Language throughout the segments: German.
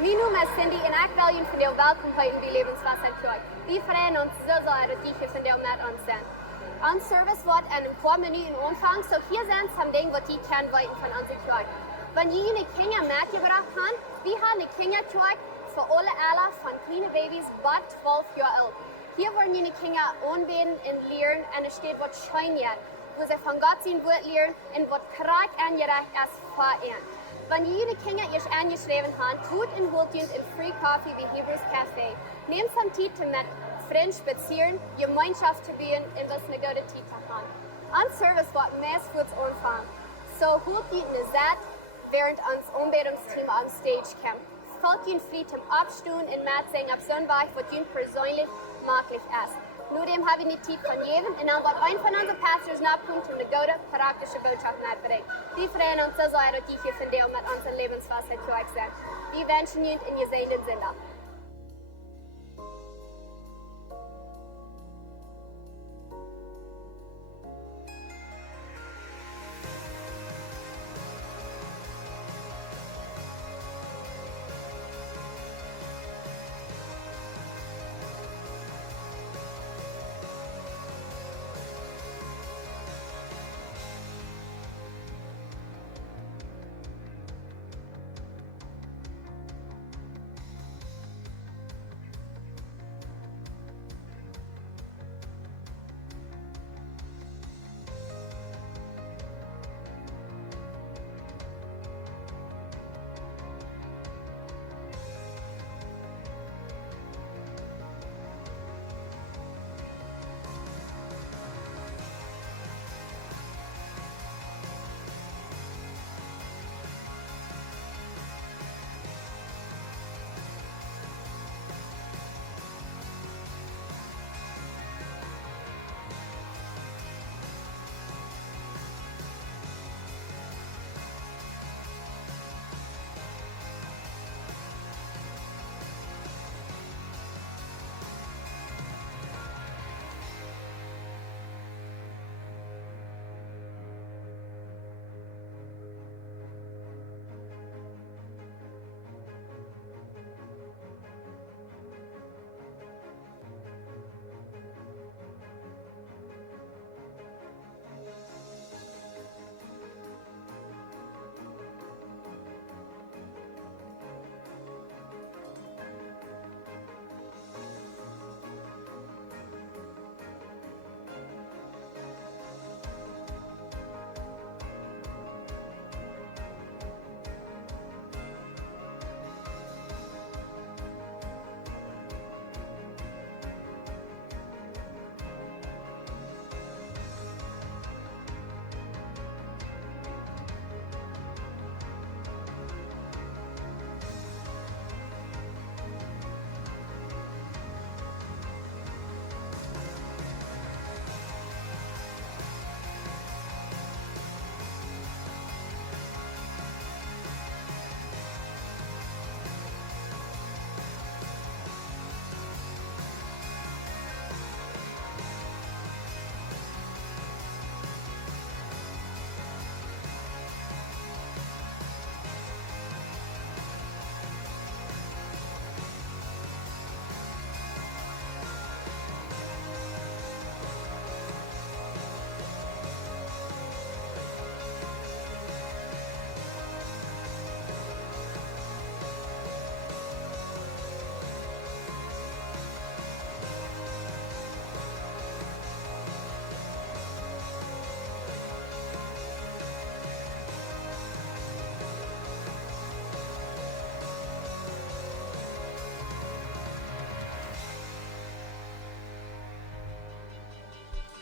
Mijn naam is Cindy en ik wil jullie van jou welkom heten bij Lebenswasser Trigj. We freuen ons zo sehr, dat jullie van jou met ons zijn. Ons service wordt in een paar minuten aanvangen, so hier zijn some dingen wat je kan weten van onze Trigj. Wanneer jullie Kinder mitgebracht haben, wir haben eine Kindertrigj für alle Alter von kleinen Babys bis 12 Jahre alt. Hier wollen jullie Kinder anbeten und lernen und es steht, was schön wird, wo sie von Gott sein Wort lernen und was krass angerecht ist für ihn. Wenn jullie Kinder erst angeschrieben haben, tut und holt uns in Free Coffee wie Hebrews Café. Nehmt some Zeit mit Freunden spazieren, Gemeinschaft zu bauen und was eine gute Zeit zu haben. Unser Service wird meist kurz anfangen. So holt ihr eine Zeit, während uns Anbetungsteam am Stage kommt. Folgt ihnen frei zum Abstehen und mitsingen auf so ein Weg, was ihnen persönlich möglich ist. Nur dem habe ich die Zeit von jedem und dann wird ein von unseren Pastors nachkommen, um eine gute, praktische Botschaft mitzubringen. Wir freuen uns so sehr, dass die hier von dir mit unserem Lebenswasser Trigj sind. Wir wünschen Ihnen in gesegenen Sinne.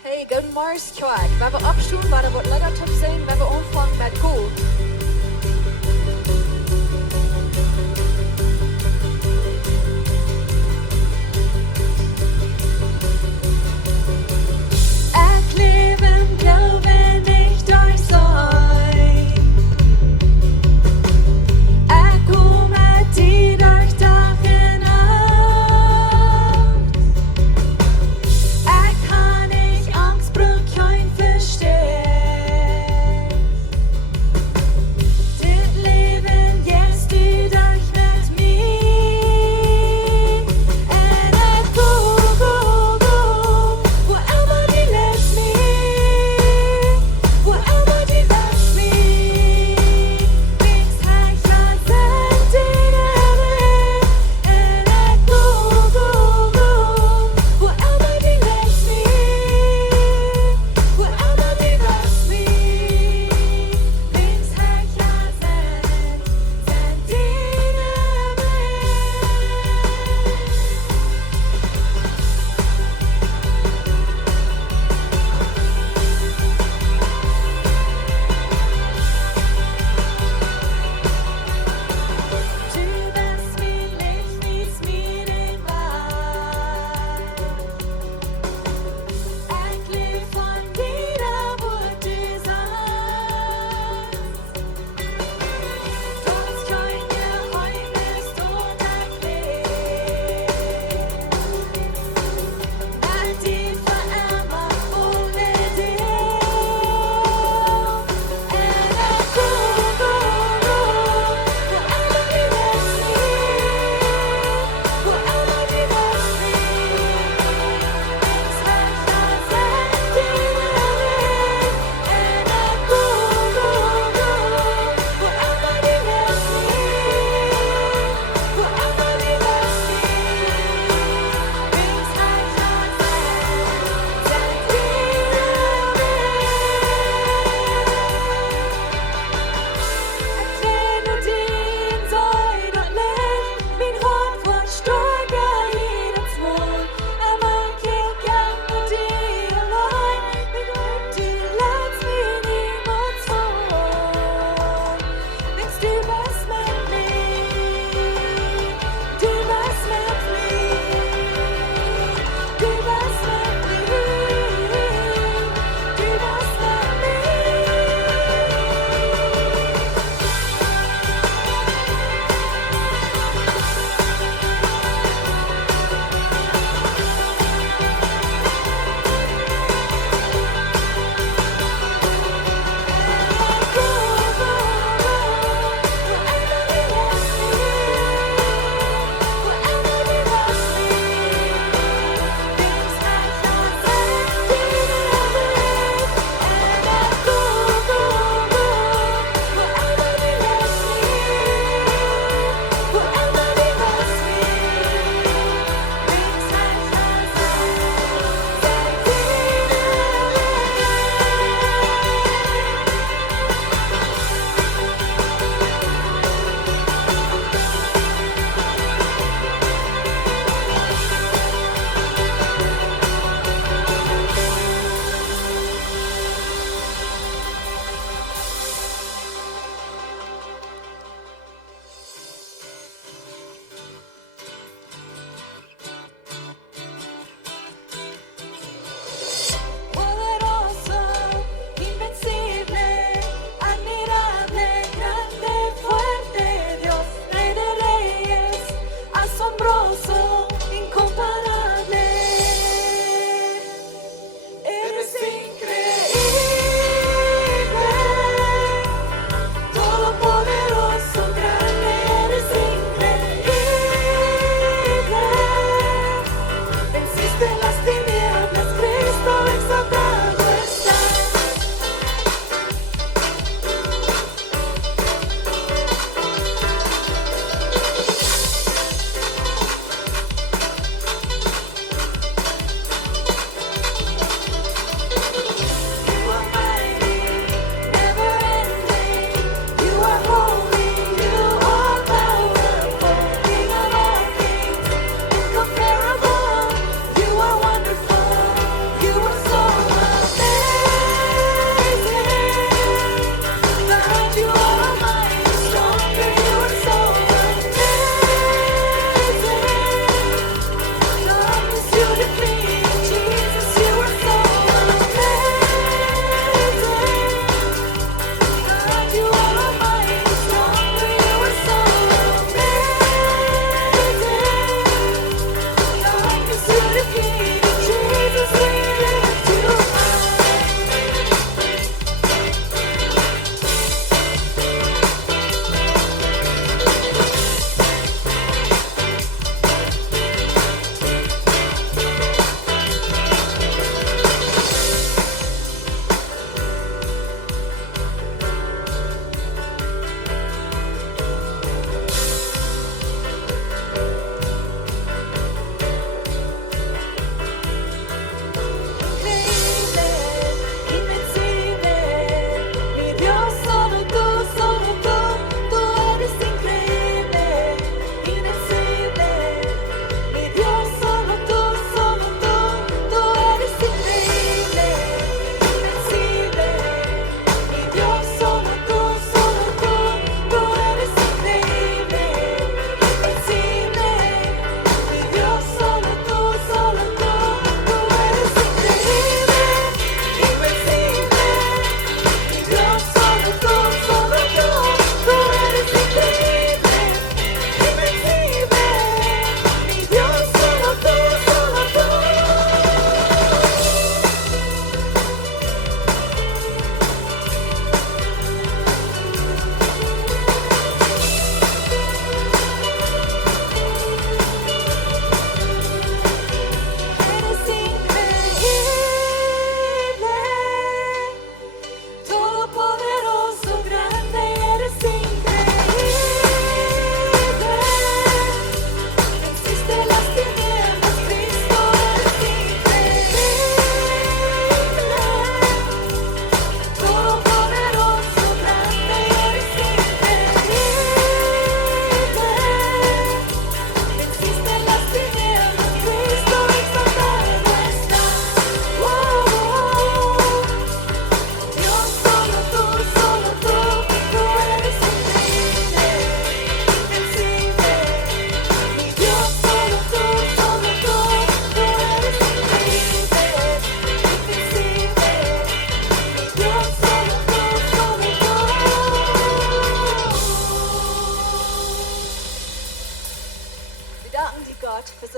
Hey, Goaden Mars Trigj. We hebben opstoen, maar er wordt lekker top zijn. We hebben omvang met cool. Ik leef en glaube nicht durch Säu. Ik kom met die durch Tag en Nacht. Ik kann nicht Angst, brauch kein Versteck.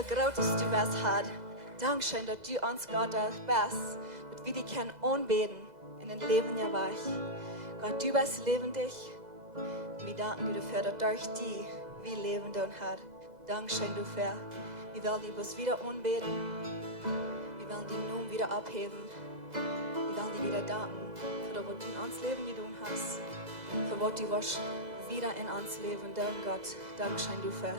groot is du was had. Dankschön, dass du uns Gott bist, mit wie die können anbeten in den Leben ja weich. Gott, du bist lebendig. Wir danken dir dafür, dass durch die wir Leben dann hat. Dankschön dafür. Wir wollen die bloß wieder anbeten. Wir wollen die nun wieder abheben. Wir wollen die wieder danken für das, was du in uns Leben getan hast. Für was du was wieder in uns Leben, dann Gott. Dankschön dafür.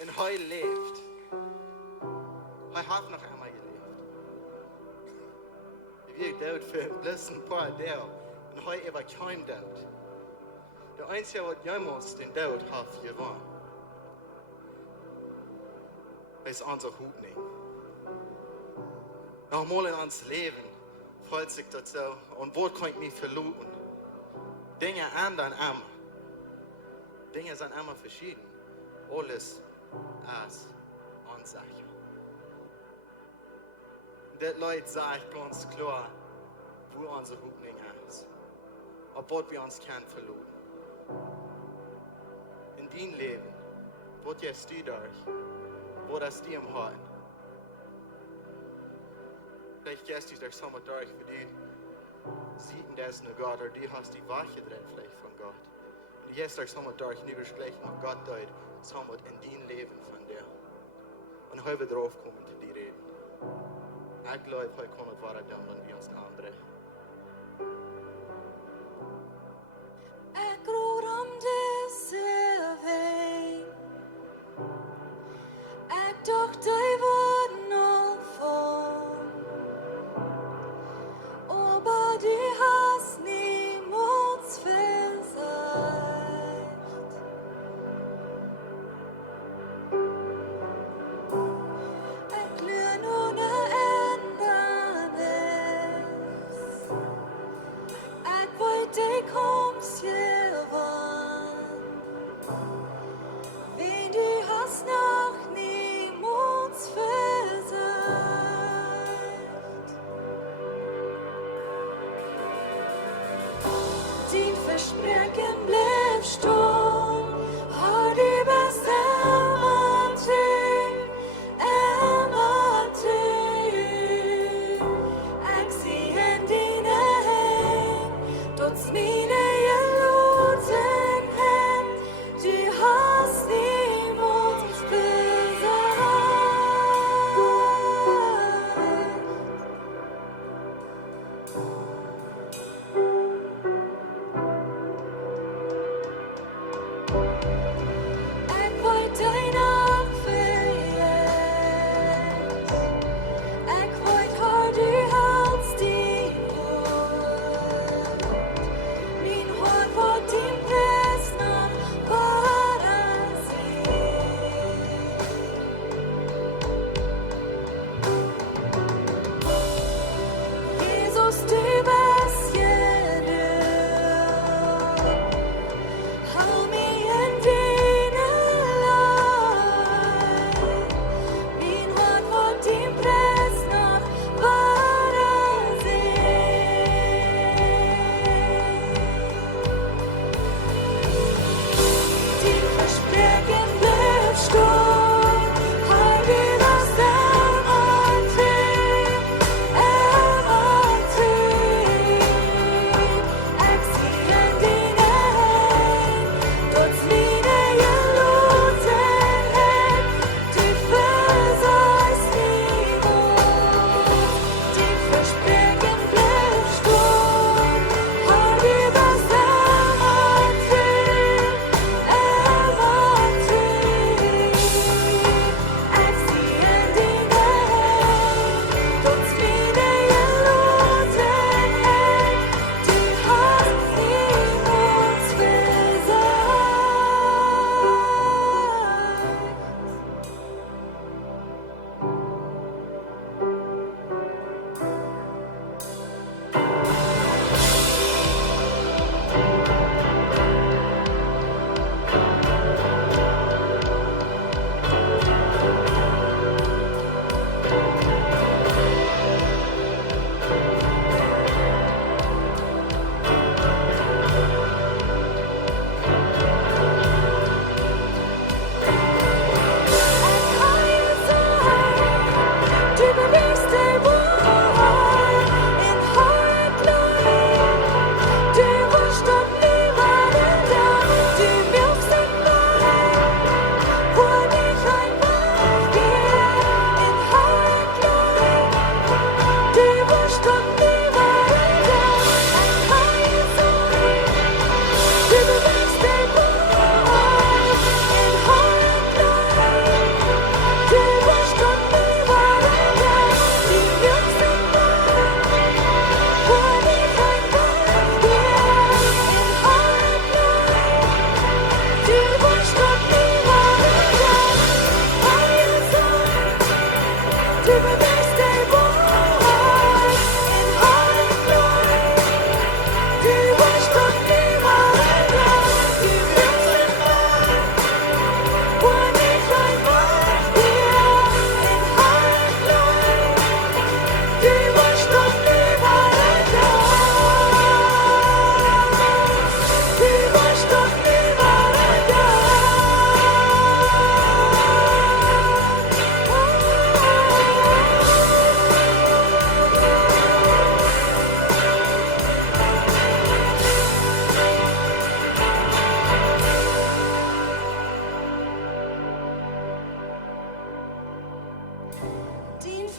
Und heute lebt. Heute hat noch einmal gelebt. Wir dort für bloß ein paar Tage. Und heute aber kein Tod. Der Einzige, was jemals den Tod hat gewonnen, ist unser Hoffnung. Nochmal in uns Leben freut sich das so. Und wo kann ich mich verloren? Dinge ändern immer. Dinge sind immer verschieden. Alles ist unsicher. Das Leute sagen ganz klar, wo unsere Hoffnung ist. Obwohl wir uns kennen verloren. In dein Leben, wo gehst du durch? Wo ist die im Heim? Vielleicht gehst du durch Sommer durch, für die siehst das nur Gott, oder du hast die Wache drin vielleicht von Gott. Und du gehst durch Sommer durch, und du wirst gleich noch Gott deut, Sommer in dein Leben von dir. Und heute drauf kommen zu dir reden. Ich glaube, heute kommen wir weiter dann wie uns andere. Ik roer om deze ween. Ik dacht hij wordt nog van. Aber die hast niemals versagt. Ik leer nur ne Ändernis.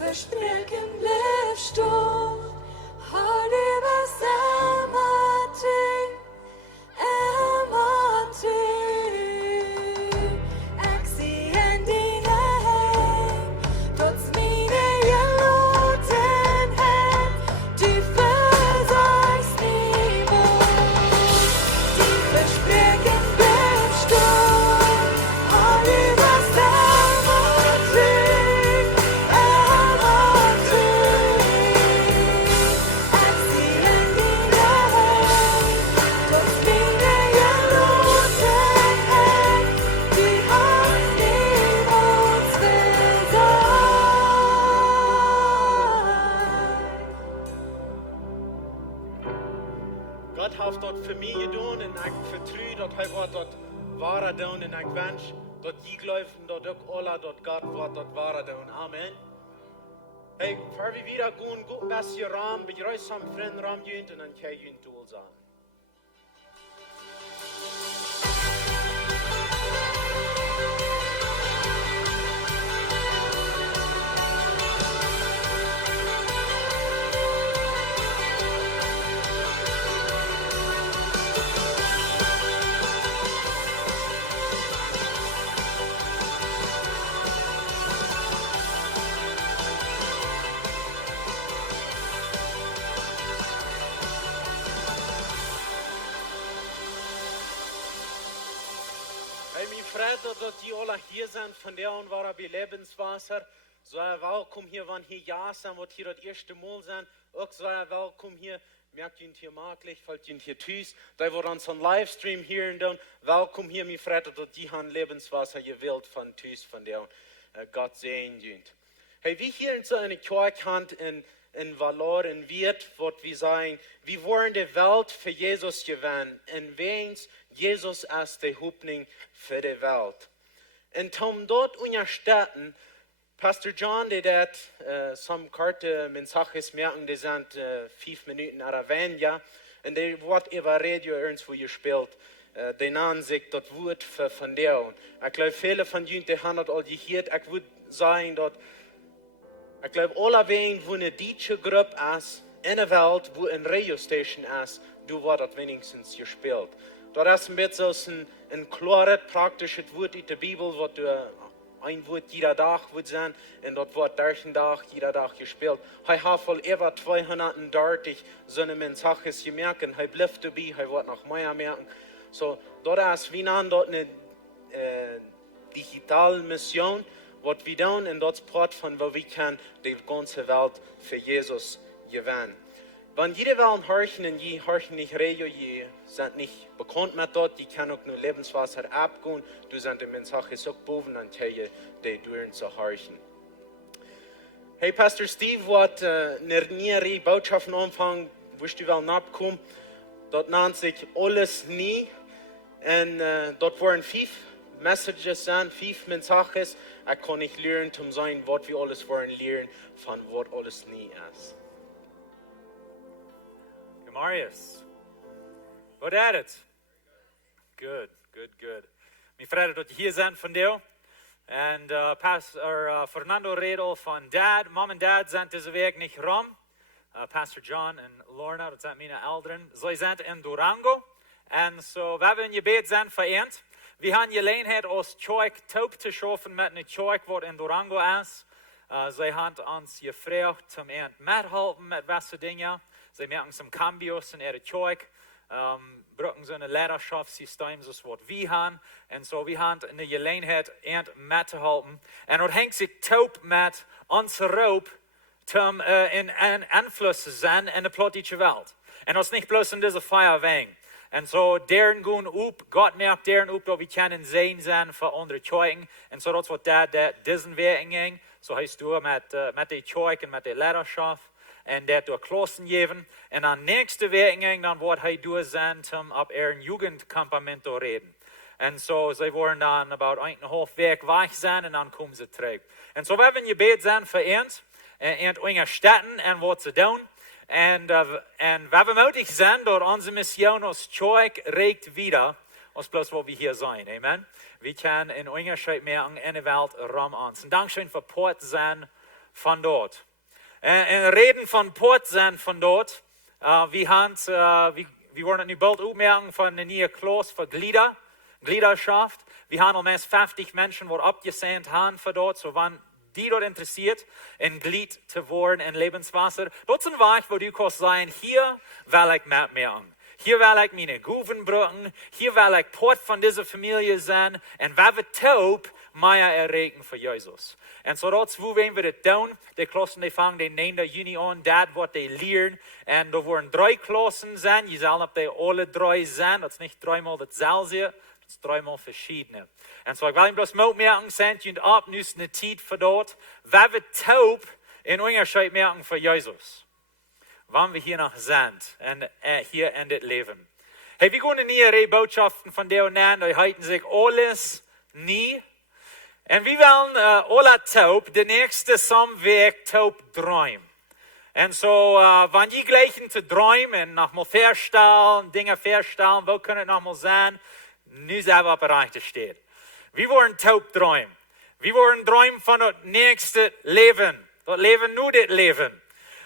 verspreken bleef stå. Har du bestämt dig? Gott heeft dat voor mij gedaan en ik vertrouw dat hij wat dat ware doen en ik wens dat die geloven dat ook alle dat God wat dat ware doen. Amen. Hey, voor we wieder gaan, goed best je raam, bij je samen vrienden raam junt en dan krijg je een tool aan. Dat die alle hier zijn van der und waren bij Lebenswasser. Sei welkom hier, wanneer hier ja zijn, wat hier das erste Mal zijn. Ook sei welkom hier. Merkt je het hier makkelijk, valt je het hier thuis. Da wordt ons een livestream hier en dan. Welkom hier, mijn vrienden, dat die han Lebenswasser gewählt van thuis van der. Gott sehen dient. Hey, wie hier in so eine Kerkhand in Valor, in Wert, wat we zijn. We worden de Welt für Jesus gewinnen. En weens Jesus als de Hoffnung für die Welt. En tom dort unterstützen, Pastor John, die dat some karte mensajes merken, die sind 5 Minuten erwähnt, ja. En die wordt über Radio irgendwo gespielt. Die namen sich das Wort von der. Ich glaube, viele von ihnen, die haben das all gehört. Ich würde sagen, dass ich glaube, alle wen, wo eine deutsche Gruppe ist, in der Welt, wo eine Radiostation ist, du wird das wenigstens gespielt. Das ist ein bisschen so ein klares, praktisches Wort in der Bibel, was ein Wort jeder Tag wird sein, und das wird durch den Tag, jeder Tag gespielt. Er hat voll über 230 so eine Mensages gemerkt, er bleibt dabei, er wird noch mehr merken. So, das ist wie eine digitale Mission, was wir tun, und das Part von, wo wir können die ganze Welt für Jesus gewinnen. Wenn jede Welt horchen und die horchen nicht Radio, die sind nicht bekannt mit dort, die können auch nur Lebenswasser abgehen, du sind die Mensache so boven und die durch zu horchen. Hey, Pastor Steve, wat eine Botschaft anfangen, wo du wel abkommen, dort nennt sich Aules nie, und dort waren 5 Messages sein, 5 Mensages, ich kann nicht lernen, um sein, was wir alles wollen lernen, von was alles nie ist. Marius, wat is het? Good. Mijn vrienden dat je hier zijn van deel. En Pastor Fernando reed al van dad. Mom en dad zijn deze week niet rum. Pastor John en Lorna, dat zijn mijn ouderen. Zij zijn in Durango. En zo, we hebben een gebed zijn vereend. We hebben gelegenheid als kerk taub te schaffen met een kerk wat in Durango is. Zij hebben ons gevraagd om methelpen met wat dingen. Sie merken some Cambios in ihrer Kirche, brauchen so ein Leidenschaftssystem, so was wir haben. Und so, wir haben eine Gelegenheit, mitzuhelfen. Und dort hängt sich taub mit unserer Rob, um in Einfluss zu sein in der politische Welt. Und das ist nicht bloß in dieser Feierwegen. Und so, deren gehen up, Gott merkt deren up, dass wir können sehen sein für andere Kirchen. Und so, das wird diesen Weg ging. So heißt du mit der Kirche und mit der Leidenschaft. En dat door klossen geven. En aan nächste week dan wordt hij doorzendt om op een jugendkampement te reden. En zo, zij worden dan about 1,5 week weg zijn en dan komen ze terug. En zo hebben we gebed zijn voor ons. En onze steden en wat ze doen. En we hebben nodig zijn door onze mission als kerk reikt wieder. Als plus wat we hier zijn. Amen. We kunnen in onze scheid merken in de wereld rum ons. En dankzij voor poort zijn. von dort. En reden van Port zijn van dort. We worden nu bald opmerken van een nieuwe klas voor Gliederschaft. We hebben al meest 50 mensen wat abgesendt haben voor dort. So wann die dort interessiert, een Glied te worden in Lebenswasser. Dat is een weg waar du kannst zijn, hier wil ik met mir an. Hier wil ik mijn Goaden brücken. Hier wil ik Port van deze familie zijn. En waar we taub meer erregen voor Jezus. En zo dat hoe we dit doen. De klassen die vangen de 9 juni aan. Dat wat die leren. En er worden 3 klassen zijn. Je zal op de alle 3 zijn. Dat is niet 3-mal hetzelfde. Dat is 3-mal verschiedene. En zo ik wil hem bloß merken, zijn je op nu is een tijd voor dat. Waar we taub in onderscheid merken voor Jezus. Wanneer we hier nog zijn. En hier in dit leven. Hey, we gaan een nieuwe boodschappen van deel nemen. Die heiten zich Aules nie. En we willen alle taub de nächste samweek taub dromen. En zo, wanneer je gleich te dromen en nogmaals verstellen, dingen verstellen, wo kunnen het nogmaals zijn? Nu zijn we op de rechte steed. We worden taub dromen. We worden dromen van het nächste leven. Dat leven nu dit leven.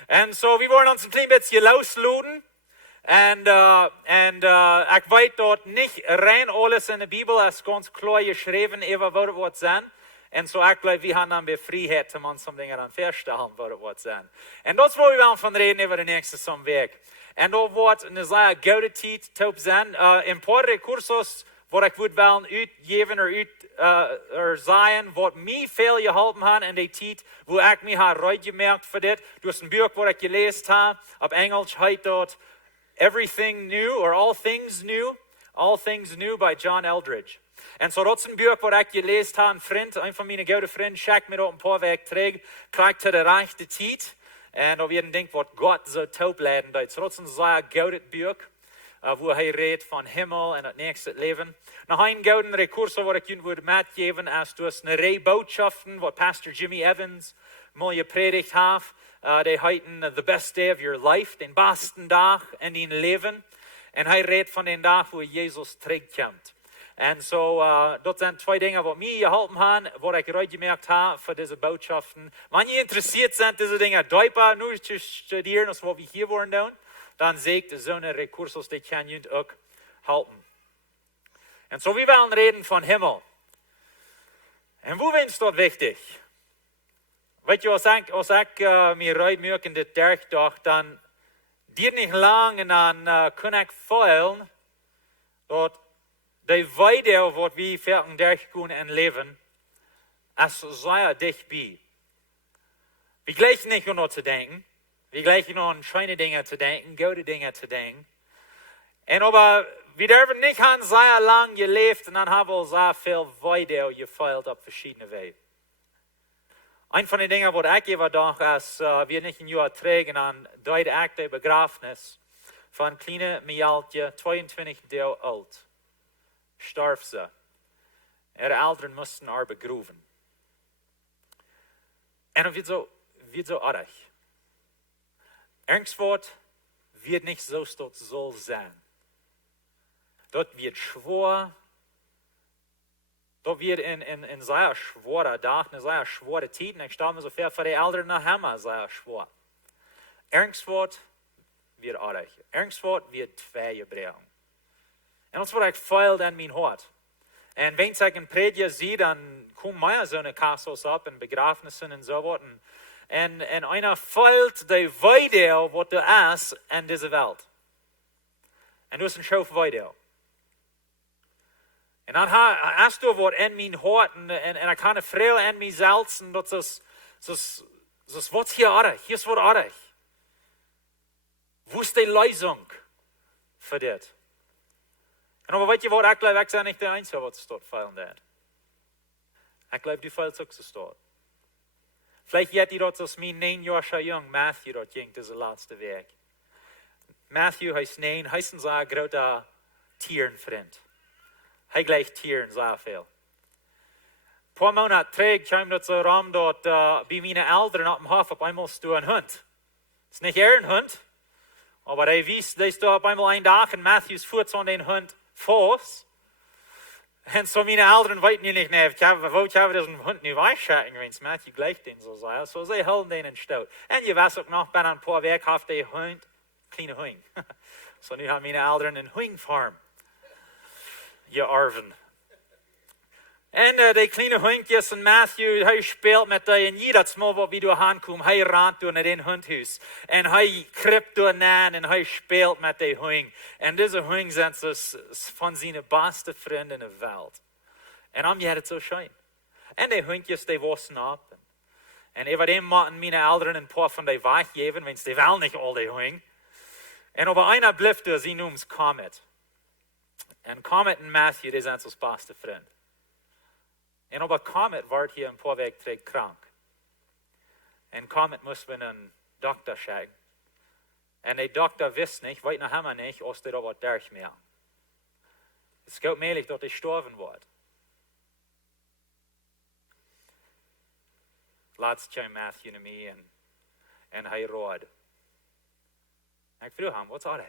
En zo, we worden ons een klein beetje loslaten. En ik weet dat niet rein alles in de Bijbel is ganz klar geschreven over wat het wordt zijn. En zo ik blijf, we hebben dan weer vrijheid om ons dingen aan verstellen wat het wordt zijn. En dat is waar we wel van reden over de nächste samweek. En dat wordt een zeer goede tijd taub zijn. Een paar recursos wat ik wil wel uitgeven zijn, wat mij veel geholpen heeft in die tijd, waar ik mij heb uitgemerkt voor dit. Dus een boek wat ik gelezen heb, op Engels heet dat Everything New, or All Things New by John Eldridge. En zo dat is een boek wat ik gelezen heb, een vriend, een van mijn goede vrienden, schickt me dat een paar weken terug, krijgt de rechte tijd. En dan weer denkt wat God zo taub leiden doet. Zo dat is een zeer goede boek. Wo hij redt van hemel en het nächste leven. Nog een gouden recurs wat ik jullie wil metgeven is dus een rij boodschappen wat pastor Jimmy Evans mooi gepredigt heeft. Die heeten The Best Day of Your Life, den beste dag in je leven. En hij redt van de dag waar Jezus terugkomt. En zo, dat zijn 2 dingen wat mij geholpen hebben, wat ik uitgemerkt heb voor deze boodschappen. Wanneer je interesseert bent deze dingen dieper nu te studeren als wat we hier worden doen, dan zie ik zo'n recursos die kan je ook helpen. En zo we willen reden van hemel. En hoe is dat wichtig? Weet je, als ik me uitmerk in dit dergdag, dan duurt niet lang en dan kan ik voelen dat de weide wat we verder derg kunnen en leven, is zeer dichtbij. We gleichen niet om te denken. We gleichen aan schöne dingen te denken, goede dingen te denken. En aber we durven niet gaan zeer lang geleefd en dan hebben we zeer veel weide gefeild op verschillende wegen. Een van de dingen wat ik even dacht is, we niet een jaar terug en dan deed ik de begrafenis van een kleine meisje, 22 jaar oud. Starf ze. Ihre Eltern moesten haar begraven. En het wird zo erg. Irgendwas wird nicht so tot soll sein. Dat wird schwer. Dat wird in sehr schwerer Dag, eine sehr schwere Zeit. Ich stelle mir so vor die Eltern nach Hause sehr schwer. Irgendwas wird erg. Irgendwas wird twee brengen. En dat is wat ik voel in mijn hart. En wenn ik een predje zie, dan komen meer zo'n kassos op en begrafenissen en zo wat. En einer voelt de weide wat er is in deze wereld. En dat is een schoon weide. En dan hast du wat in mijn hart en ik kan het vreel in mijzelf en dat is wat hier erg. Hier is wat erg. Wo is de Lösung voor dit? En aber weet je wat, ik geloof, ik ben niet de enige wat staat feilen dat. Ik geloof, die feilt ook zo staat. Vielleicht jet je dat als mijn 9 jaar jong Matthew dat ging deze laatste week. Matthew, hij is 9, hij is een zeer grote tierenvriend. Hij gleicht tieren zeer veel. Een paar maanden terug kwam dat zo ram dat bij mijn ouderen op dem Hof op einmal stond een hond. Het is niet een hond, maar hij wist, dat is op einmal een dag en Matthews voet aan den hond vast. En so meine Eltern weten niet, nee, ik heb diesen Hund niet wijschatten, wenn es Matthew gleich den so sei. So sie halten den in Stout. En je weiß auch noch, bei ein paar Weg hat der Hund, kleine Hund. So nu haben meine Eltern een Hundfarm geërven. En die kleine hondjes en Matthew, hij speelt met die en jedes Mal, wat we door aankomen, hij rent door naar den hundhuis. En hij kript door naar en hij speelt met die hond. En deze hond zijn van zijn beste vrienden in de wereld. En dan gaat het zo schijn. En die hondjes, die wassen op. En over den moeten mijn ouderen een paar van die weggeven, want die willen niet al die hond. En op einer blijft er, sie noemt Comet. En Comet en Matthew, die zijn zijn beste vriend. En op een Comet wordt hier een paar weken terug krank. En Comet moest we een dokter schicken. En die dokter wist niet, weet nog helemaal niet, als er wat derg meer. Het is goed mogelijk dat hij sterven wordt. Laatst kwam Matthew naar mij en hij rood. Ik vroeg hem, wat is dat?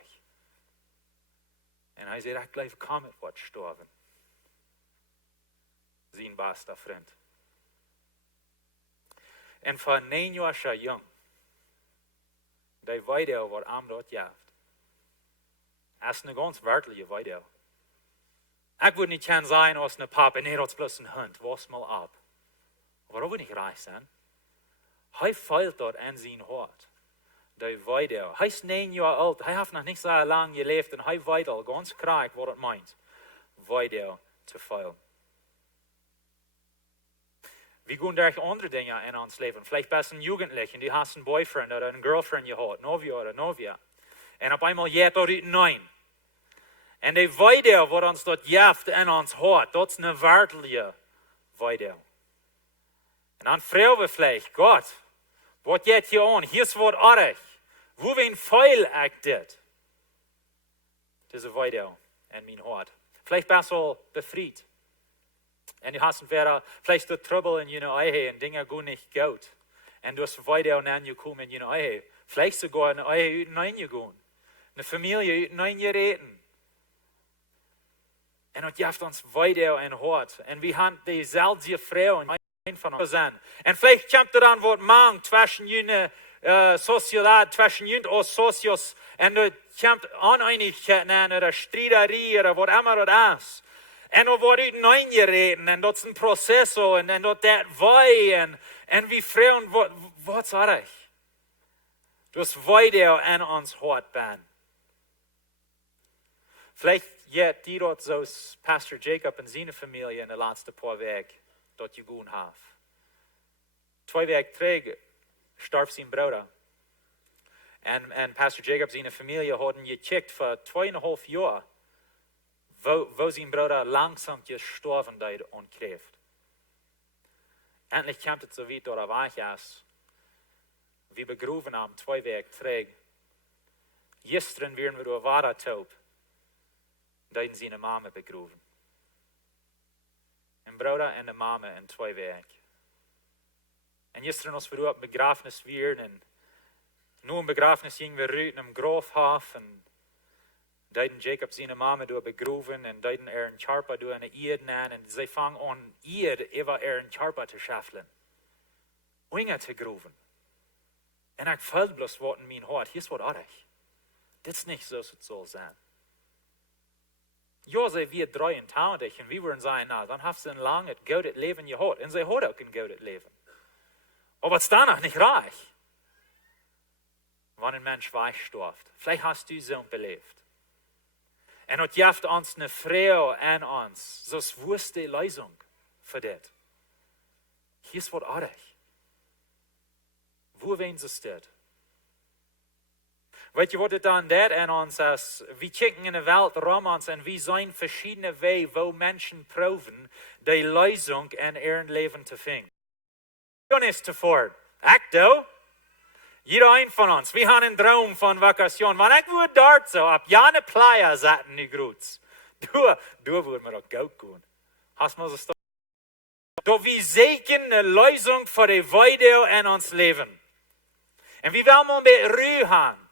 En hij zei, ik blijf Comet wordt sterven. Zijn beste vriend. En van 9 jaar jong, die video wat aan dat jaagt. Dat is een ganz werkelijke video. Ik wil niet gaan zijn als een papa, nee, dat is bloos een hond, was mal op. Waarom wil ik reich zijn? Hij feilt dat aan zijn hart. Die video. Hij is 9 jaar oud, hij heeft nog niet zo lang geleefd en hij weet al ganz krijg wat het meint. Video te feilen. We gaan durch andere Dinge in ons leven. Vielleicht best een Jugendlichen, die hast een boyfriend oder een girlfriend gehad, novia oder novia. En op einmal geht dat uit nein. En die video wat ons dat jaft in ons hart, dat is een werkelijke video. En dan vragen we vielleicht, Gott, wat geht hier aan? Hier is wat erg. Hoe wen feil ik dit? Deze video in mijn hart. Vielleicht best wel befried. En du hast wieder vielleicht de Trouble in je eigen en dingen gaan niet goed. En du hast weiter aan je komen in je eigen. Vielleicht sogar in eigen uit een gaan. Een familie uit een reden. En dat jaagt ons weiter in hart. En we hebben dezelfde vrouw in van ons zijn. En vielleicht komt er dan wat mang tussen je sociaal, tussen je als socios. En er komt oneinigheid aan, oder striderie, oder wat immer dat is. En dan wordt uit een gereden, en dat is een proces, en dat wij, en we vragen, wat is erg? Dus wij daar aan ons hart ben. Vielleicht jet die dat zoals Pastor Jacob en zijn familie in de laatste paar weken, dat je goed heeft. 2 weken terug starf zijn broeder. En Pastor Jacob zijn familie hadden gecheckt voor 2,5 jaar. Wo zijn broeder langzaam gestorven deed aan kreeft. Endlich komt het zo weit dat er weg is. We begroeven hem 2 weken terug. Gisteren werden we door Watertoop. Deiden zijn mama begroeven. Een broeder en de mama in 2 weken. En gisteren als we door op begrafenis werden. En nu een begrafenis gingen we uit naar een groofhof. En deiden Jacob zijn mama door begroeven en deiden een charpa door een eed aan en zij vangen aan eed even een charpa te schaffelen. Oingen te groeven. En ik voelde bloos wat in mijn hart, hier is wat erg. Dit is niet zoals het zal zijn. Ja, zij weer 23 en we worden zijn, nou, dan heeft ze een lang het gouden leven gehad. En zij had ook een gouden leven. Maar het is dan nog niet reich. Wanneer een mens wegstorft. Vielleicht hast du zo'n beleefd. En het jaft ons een vrouw aan ons. Zoals woest de Leisung voor dit. Hier is wat erg. Wo wen ze dit? Weet je wat het dan deed aan ons is? We kijken in de wereld rond ons en we zijn verschillende wegen waar mensen proeven de Leisung in hun leven te vinden. Dan is tevoren. Ik doe. Jeder een van ons. We hebben een droom van vacation. Want ik wil daar zo op jane playa zaten nu groets. Doe wil me ook goed doen. Hast maar zo staan. Dat we zeker een Leisung voor de video in ons leven. En we willen maar een beetje ruw gaan.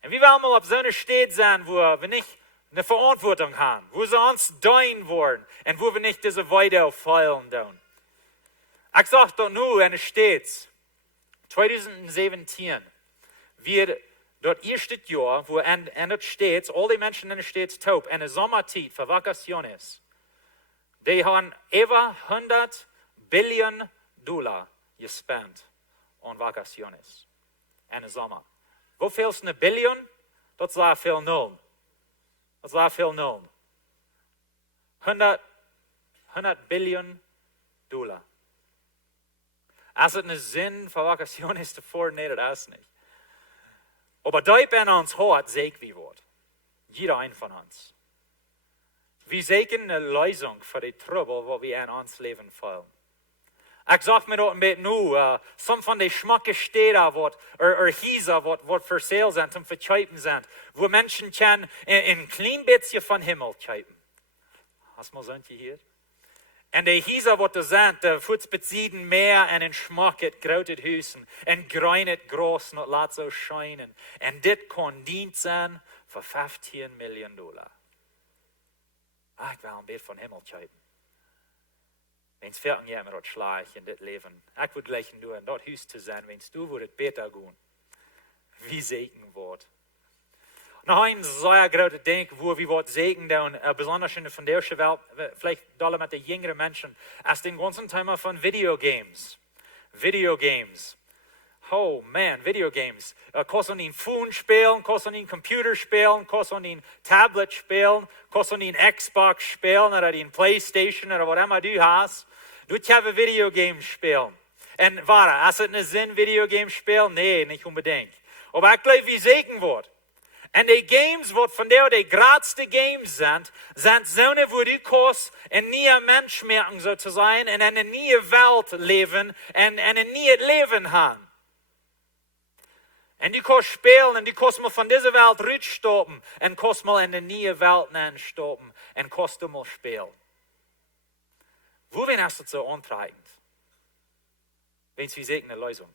En we willen maar op zo'n stad zijn waar we niet eine Verantwortung haben, wo sie uns dein wollen und wo wir nicht diese Weide auffallen tun. Ich sage doch nur, und es steht, 2017 wird dort erste Jahr, wo es steht, all die Menschen in der Stadt taub, in der Sommerzeit für Vacaciones, die haben über 100 Billionen Dollar gespent an Vacaciones in der Sommer. Wo viel ist eine Billion? Das war viel Null. Das war viel Null. 100 Billionen Dollar. Als het een zin voor Vacaciones davor, nee, das ist nicht. Aber da in uns hart sehen wir wird. Jeder ein von uns. Wir sehen eine Lösung für die Trouble, wo wir in uns Leben fallen. Ich sag mir dort ein bisschen nu, some von den Schmacke Städten, oder Häuser, die für sale sind und für Scheiben sind, wo Menschen können ein klein bisschen von Himmel scheiben. Hast du mal so ein hier? En de Häuser, die da sind, da voets bezieden mehr en een schmack het grote huizen, en gruin het gros, en het laat zo schijnen. En dit kon dient zijn voor 15 miljoen dollar. Ik wil een beetje van Himmel schijpen. Wens 14 jaar met dat slaag in dit leven. Ik wil gleich doen, dat huis te zijn, wens du wordt het beter gaan. Wie zegen wordt. Nog een zeer grote ding, wo wir wat Segen doen, besonders in der vandaagse Welt, vielleicht alle mit den jüngeren Menschen, als den ganzen Thema von Videogames. Videogames. Oh man, Videogames. Kannst du in Phone spielen, kannst du in Computer spielen, kannst du in Tablet spielen, kannst du in Xbox spielen oder in Playstation oder was immer du hast. Du kannst Videogames spielen. Und warte, hast du einen Sinn, Videogames spielen? Nee, nicht unbedingt. Aber ich glaube, wie Segen wird. En die games, wat van die grootste games zijn zo'n wo du kannst een nieuwe mens merken, so zu sein, en in een nieuwe Welt leven, en een nieuw leven haben. En du kannst spelen, en du kannst mal von dieser Welt rüberstoppen, en kannst mal in de nieuwe Welt stoppen, en kannst du mal spelen. Wo hast du so antreibend? Wenn sie sagen, eine Lösung.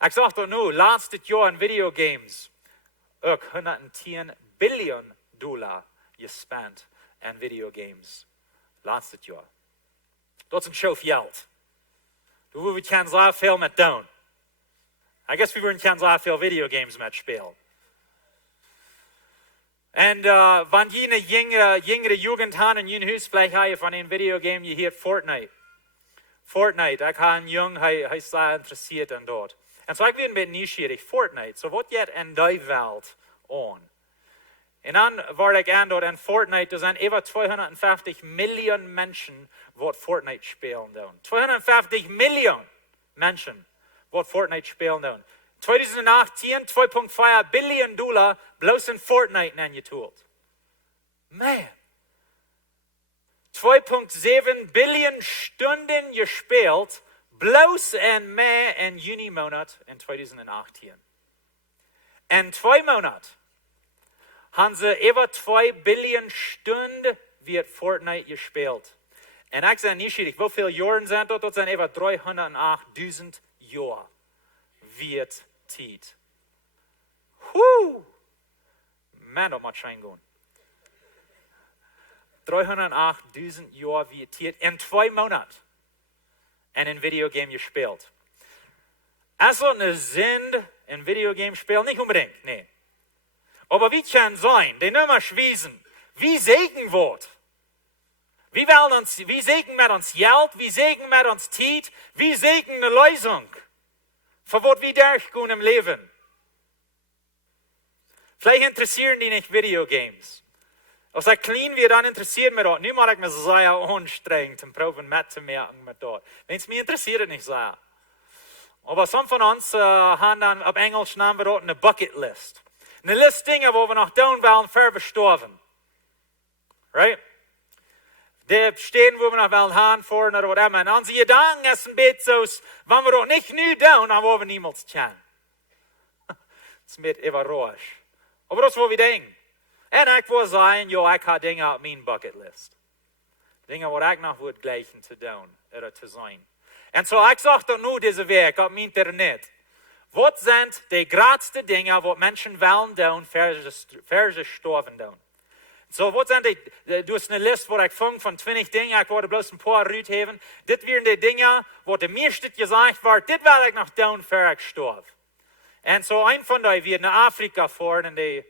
Ich sag doch nur, letztes Jahr in Videogames, ook 110 biljoen dollar gespend aan videogames. Laatste jaar. Dat is een show geld. Daar we kan zo veel met doen. I guess we kan zo veel videogames met spelen. En wanneer je een jongere jugend hebt in je huis, vielleicht heb je van een videogame, je heet Fortnite. Fortnite, ik heb een jong, hij is zeer geïnteresseerd in dat. En zo ik weer een beetje nieuwsgierig, Fortnite, so wat jet in die Welt aan? En dan word ik aan door in Fortnite, er zijn over 250 miljoen mensen wat Fortnite spelen doen. 250 miljoen mensen wat Fortnite spelen doen. 2018, 2,5 biljoen dollar bloos in Fortnite ingetoeld. Man. 2,7 biljoen stunden gespeeld, bloos en meer in juni maand in 2018. In 2 maanden hebben ze over 2 biljoen stunden weer Fortnite gespeeld. En ik ben nieuwsgierig, hoeveel jaren zijn dat? Dat zijn over 308.000 jaar. Wird tijd. Man, dat moet schijn gaan. 308.000 jaar wird tijd in 2 maanden. En een videogame gespeeld. Is dat een zin in videogame spelen? Niet unbedingt, nee. Aber wie kann sein, die nummer schwiesen, wie Segen wird? Wie Segen mit uns Geld, wie Segen mit uns Zeit, wie Segen eine Lösung, für was wir durchgehen im Leben. Vielleicht interessieren die nicht Videogames. Als ik klein weer, dan interesseert me dat. Nu maak ik me zeer anstrengend om proberen met te merken met dat. Wens me interesseert het niet zo. Aber some von uns haben dann, auf Englisch nennen wir dort eine Bucket List. Eine List Dinge, wo wir noch tun wollen, für verstorben. Right? Die stehen, wo wir noch wollen haben, vorne oder whatever. Und unsere Gedanken ist ein bisschen so, wenn wir doch nicht nu tun, dann wollen wir niemals können. Das ist ein bisschen überraschend. Aber das ist, wo wir denken. En ik wil zeggen, ja, ik heb dingen op mijn bucketlist. Dingen wat ik nog wil gleichen te doen, te zijn. En zo, ik zeg dan nu deze week op mijn internet. Wat zijn de grootste dingen wat mensen willen doen, voor ze sterven doen? So, wat zijn die, du hast eine Liste, wo ich fange von 20 Dingen, ich wollte bloß ein paar rausheben. Das wären die Dinge, wo der meiste gesagt war, das will ich noch tun, bevor ich sterbe. Und so ein von denen wird nach Afrika fahren und die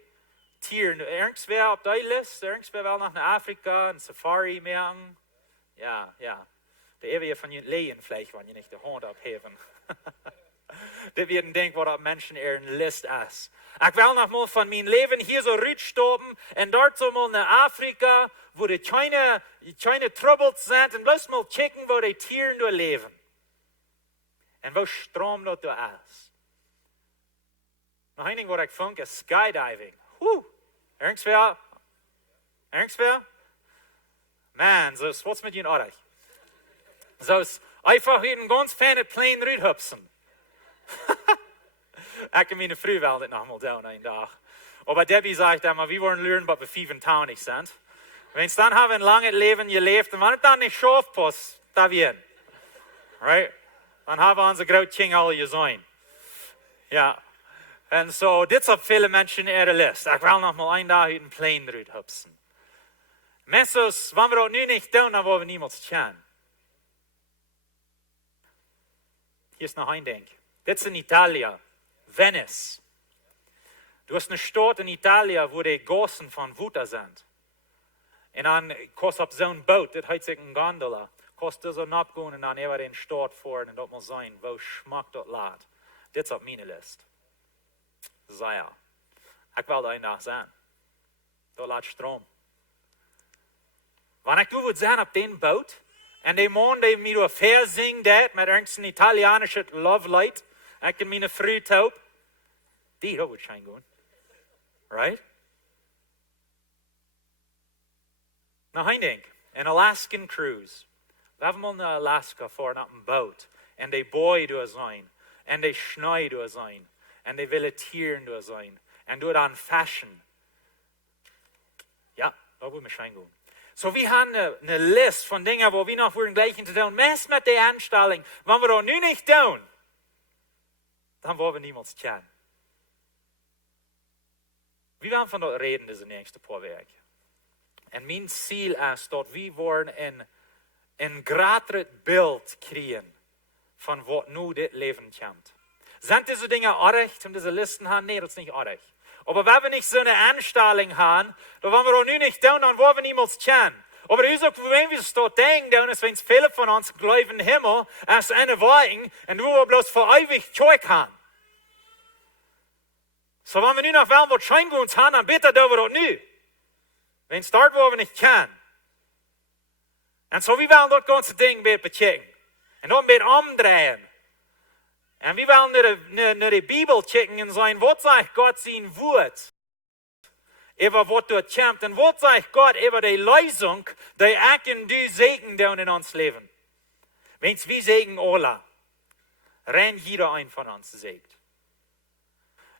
Tieren, irgendwer auf der Liste, irgendwer will nach Afrika, ein Safari machen. Ja. Der ewige von den Lehen vielleicht, wenn ihr nicht die Hand abheben. Das wird ein Ding, was Menschen ihren List ist. Ich will noch mal von meinem Leben hier so rüberstoppen und dort so mal nach Afrika, wo die keine Troubles sind und bloß mal checken, wo die Tiere nur leben. Und wo Strom dort ist. Noch ein Ding, was ich fand, ist Skydiving. Irgendwer? Man, so ist was mit Ihnen auch. So ist einfach in einen ganz feinen Plane rüberhüpsen. Ich und meine Frau wollen das noch mal tun, einen Tag. Aber Debbie sagt immer, wir wollen lernen, was wir 25 sind. Wenn es dann haben ein langes Leben gelebt und wenn es dann nicht schafft, passt, da werden. Right? Dann haben wir unsere Großkinder alle gesehen. Ja. Und so, das haben viele Menschen in ihrer Liste. Ich will noch mal einen Tag in den Plane rüberhüpsen. Messos, wenn wir das nu nicht tun, dann wollen wir niemals kennen. Hier ist noch ein Ding. Das ist in Italien. Venice. Du hast eine Stadt in Italien, wo die Gossen von Wutter sind. Und dann kostet auf so ein Boot, das heißt sich ein Gondola, kostet so abgehen und dann über den Stadt fahren und dort mal sein, wo schmeckt dort lad. Das ist auf meine Liste. Sehr. Ich will da einen Tag sein. Da lädt Strom. Wenn ich würde sein auf dem Boot, und die Mann, der mir auf singt, mit irgendeinem italienischen Love Light, ich kann meine Frau taub, die würde schein gehen. Right? Noch ein Ding, ein Alaskan Cruise. Wir haben mal nach Alaska fahren auf dem Boot, und die Boy da sein, und die Schnee da sein, und die wilde Tieren da sein, und du dann Fashion. Ja, da würde mir schein gehen. So, wir haben eine Liste von Dingen, wo wir noch gleich zu tun. Mess mit der Anstellung. Wenn wir das nu nicht tun, dann wollen wir niemals kennen. Wir werden von dort reden, diese nächste paar Wochen. Und mein Ziel ist, dass wir wollen ein gratis Bild kriegen von was nu das Leben kommt. Sind diese Dinge artig, um diese Listen haben? Nein, das ist nicht artig. Aber wenn wir nicht so eine Anstellung haben, dann wollen wir auch nu nicht tun, dann wollen wir niemals kennen. Aber es ist auch, wenn wir es dort denken, ist, wenn es viele von uns glauben im Himmel, erst eine Weihung, und wo wir bloß für ewig Zeug haben. So, wenn wir nu noch wollen, was Scheinguns haben, dann bitte da wir das nu. Wenn es dort, wo wir nicht kennen. Und so, wir wollen das ganze Ding wieder bechecken. Und dann wieder umdrehen. Und wir wollen nur die Bibel checken und sagen, was sagt Gott sein Wort? Über was dort kommt. Und was sagt Gott über die Lösung, die ich und du segnen in uns Leben? Wenn wir segnen alle, rennt jeder ein von uns segnet.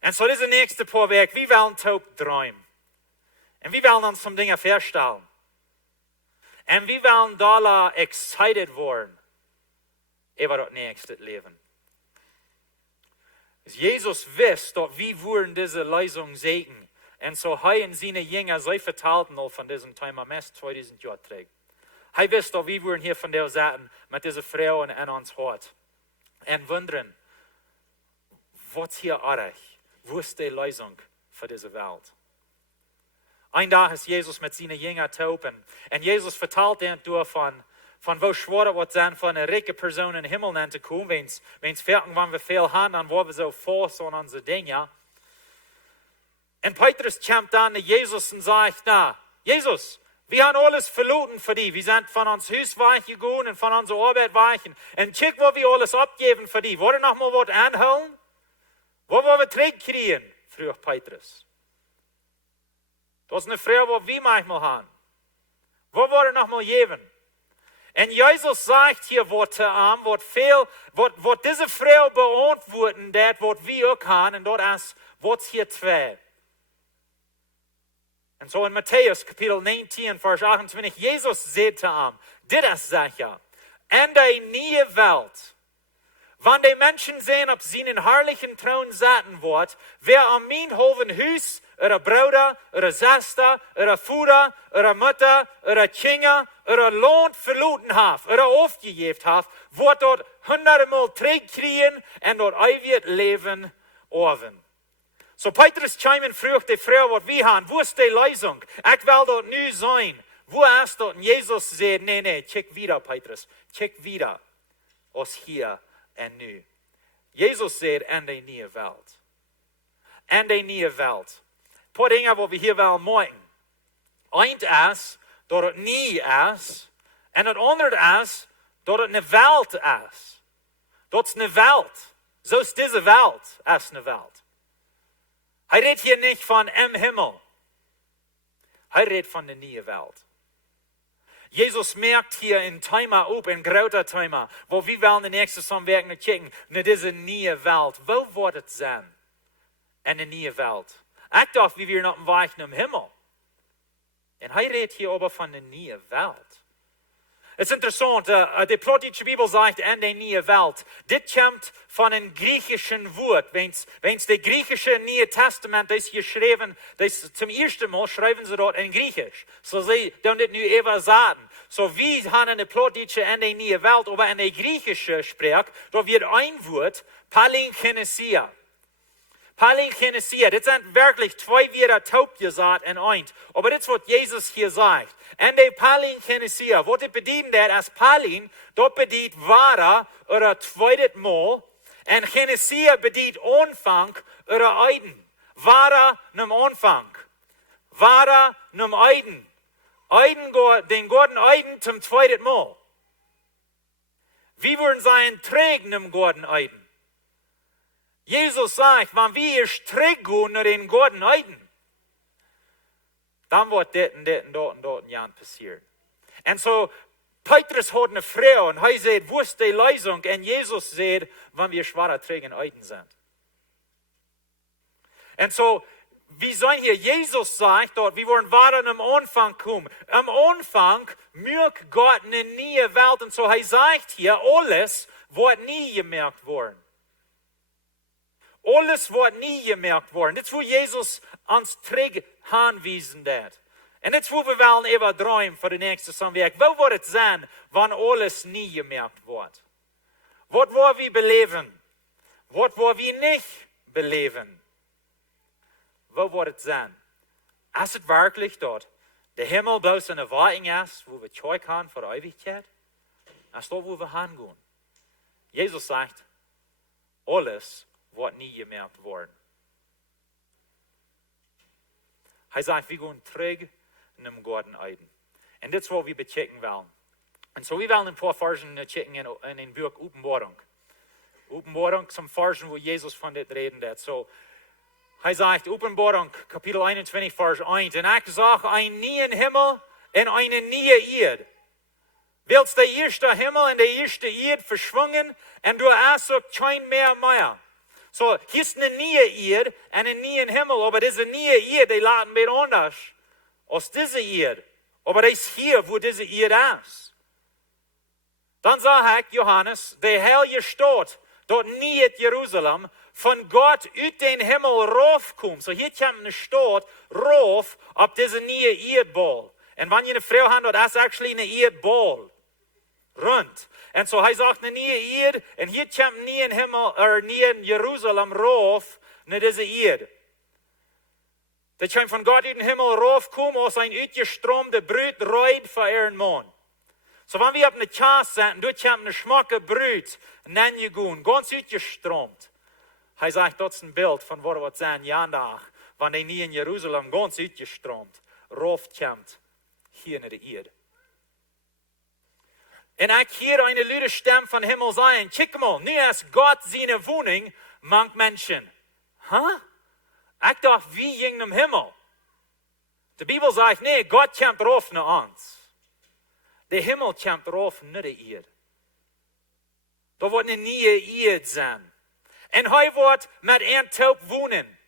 Und so diese nächste paar Wochen, wir wollen taub träumen. Und wir wollen uns zum Dinge feststellen. Und wir wollen da excited werden über das nächste Leben. Jesus wisst, dass wir wollen diese Lösung segnen. Und so haben seine Jünger so verteilt noch von diesem Thema Mess 2000 Jahre trägt. Er wisst, dass wir wollen hier von der Seite mit dieser Frau in uns Hort. Und wundern, was hier artig, wo ist die Lösung für diese Welt? Ein Tag ist Jesus mit seinen Jüngern taupen. Und Jesus verteilt ihnen von wo schwer wird sein, von einer reichen Person in den Himmel zu kommen. Wenn es fertig, wenn wir viel haben, dann wollen wir so forst an unsere Dinge. Und Petrus kommt dann zu Jesus und sagt, Jesus, wir haben alles verloren für dich. Wir sind von uns Haus weggegangen und von unserer Arbeit weichen. Und check, wo wir alles abgeben für dich. Wollen wir noch mal was anholen? Wo wollen wir Trigj kriegen? Fragt Petrus. Das ist eine Frage, die wir manchmal haben. Wo wollen wir noch mal geben? Und Jesus sagt hier, was diese Frau beantworten, das, was wir auch haben, und das ist, was hier zwei. Und so in Matthäus Kapitel 19, Vers 28, Jesus sagt zu ihm, das ist sicher, in der neue Welt, wenn die Menschen sehen, ob sie in den herrlichen Thron sitzen wird, wer an mein hohen Haus ihre Brüder, ihre Schwester, ihre Vater, ihre Mutter, ihre Kinder, ihre Lohn verloren haben, ihre aufgegeben haben, wird dort 100-mal zurückkriegen und dort ewig Leben oven. So Petrus chimen fragt die Frau, was wir haben, wo ist die Lösung? Ich will dort nu sein. Wo ist dort? Und Jesus sagt, nee, check wieder, Petrus, check wieder. Aus hier und nu. Jesus sagt, in die neue Welt. In die neue Welt. Ein paar Dinge, die wir hier wollen machen. Eins ist, dat het nie is. En het andere is, dat het een Welt is. Dat is een Welt. Zoals deze Welt is een Welt. Hij redt hier niet van im Himmel. Hij redt van de nieuwe Welt. Jesus merkt hier in Thema op, in groter Thema, wo wir wollen de nächste Samwerken checken, naar deze nieuwe Welt. Wo wordt het zijn? En de nieuwe Welt. Ik dacht, wie wir nog weichen im Himmel. En hij redt hier over van de nieuwe Welt. Het is interessant, de Protestische Bibel zegt in de nieuwe Welt. Dit komt van een griechischen woord. Wens de griechische Nieuwe Testament is geschreven, zum eerste Mal schrijven ze dat in Griechisch. So ze doen dit nu even zaten. So wie hebben de Protestische in de nieuwe Welt, aber in de griechische spreek, dat wird een woord, palingenesia. Palingenesia, dit zijn wirklich twee wieder taub gesagt in eins. Aber dit is wat Jesus hier sagt. En de palingenesia, wat het bedient dat als palin, dat bedient ware oder zweitet Mal. En genesia bedient aanvang oder eiden. Ware nem aanvang. Ware nem eiden. Eiden, den Goaden eiden zum zweitet Mal. Wie würden sein Trigj nem Goaden eiden? Jesus sagt, wenn wir Trigj gehen naar den Goaden eiden, dan wordt dit en dit en dat en dat en Jan passieren. En so, Petrus hat eine Frau und hij sagt, wo ist die Lösung? Und Jesus sagt, wenn wir schwache Trigj en eiden sind. Und so, wir zijn hier, Jesus sagt dort, wir wollen warten am Anfang kommen. Am Anfang merkt Gott eine neue Welt. Und so, er sagt hier, alles wird nie gemerkt worden. Alles wordt nie gemerkt worden. Dit is hoe Jesus ons Trigj aanwijzen dat. En dit is hoe we wel even draaien voor de nächste Samwerk. Wo wordt het zijn, wanneer alles nie gemerkt wordt? Wat wil we beleven? Wat wil we niet beleven? Wo wordt het zijn? Is het werkelijk dat de Himmel bloß een erwarting is, wo we Zeug haben voor de Ewigkeit? Is dat wo we heen? Jesus zegt, alles wordt nie gemerkt worden. Hij zegt, we gaan terug naar de Goaden eiden. En dit is wat we bechecken willen. En zo, we willen een paar versen checken in een boek Openbaring. Openbaring, some versen wo Jesus van dit reden deed. So, hij zegt, Openbaring, kapitel 21, vers 1. En ik zag een nieuwe hemel en een nieuwe Erde. Wils de eerste hemel en de eerste Erde verschwungen en du hast ook kein meer. So, hier ist eine neue Erde und ein neuer Himmel, aber diese neue Erde, die laden wir anders als diese Erde. Aber das ist hier, wo diese Erde ist. Dann sagt Johannes, der heilige Stadt, dort nie Jerusalem, von Gott uit den Himmel raufkommt. So, hier kommt eine Stadt rauf auf diese neue Erdball. Und wenn ihr eine Frau habt, das ist actually eine Erdball. Rund. En so hij zegt een nieuwe Erde, en hier komt een nieuwe Himmel, nieuwe Jerusalem rauf naar deze Erde. Dat komt van God uit de Himmel raufkomen als een uitgestroomde bruid ruid voor ihren Mann. So wenn wir auf eine Chance sind, dort kommt eine schmacke Brut, nanjegoen, ganz uitgestroomd. Hij sagt, dat is een beeld van wat we zijn jandag, wanneer hij in Jerusalem ganz uitgestroomd rauf komt hier naar de Erde. En ik hier een luide stem van Himmel zeggen, kijk mal, nu is God zijn woning, mank mensen. Huh? Ik dacht, wie ging naar Himmel? De Bibel zegt, nee, God komt rauf naar ons. De Himmel komt rauf naar de Erde. Dat wordt een nieuwe Erde zijn. En hij wordt met een taub wonen.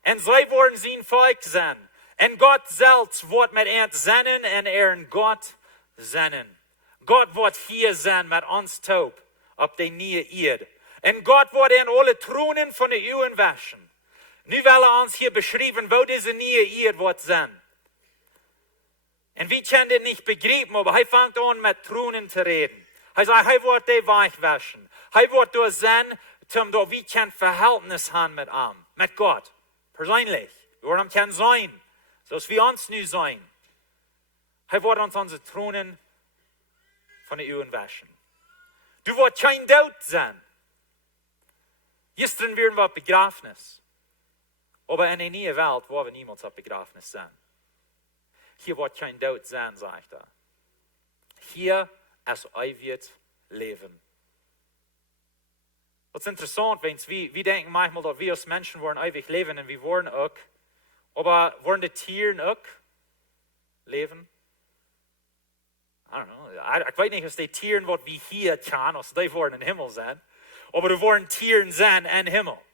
En zij worden zijn volk zijn. En God zelfs wordt met een zennen en een God zennen. God wordt hier zijn met ons taub op de nieuwe Erde. En God wordt in alle tronen van de eeuwen waschen. Nu willen ons hier beschrijven, wo diese nieuwe Ehe wordt zijn. En wie kan dit niet begrijpen, aber hij fängt an met tronen te reden. Hij sagt, hij wordt die weichwaschen. Hij wordt door zijn, omdat wie kan verhältnis haben met hem, met Gott. Persoonlijk. We worden hem kan zijn, zoals we ons nu zijn. Hij wordt ons onze tronen van de uwen waschen. Du wordt geen dood zijn. Gisteren werden we op begrafenis. Aber in de nieuwe Welt waar we niemals op begrafenis zijn. Hier wordt geen dood zijn, zeg ik daar. Hier is eeuwig leven. Wat is interessant, want we denken manchmal, dat we als Menschen worden ewig leven en we worden ook. Aber worden de Tieren ook leven? I don't know. Ik weet niet of die Tieren wat we hier kan, als die worden in Himmel zijn. Aber er worden Tieren zijn in Himmel.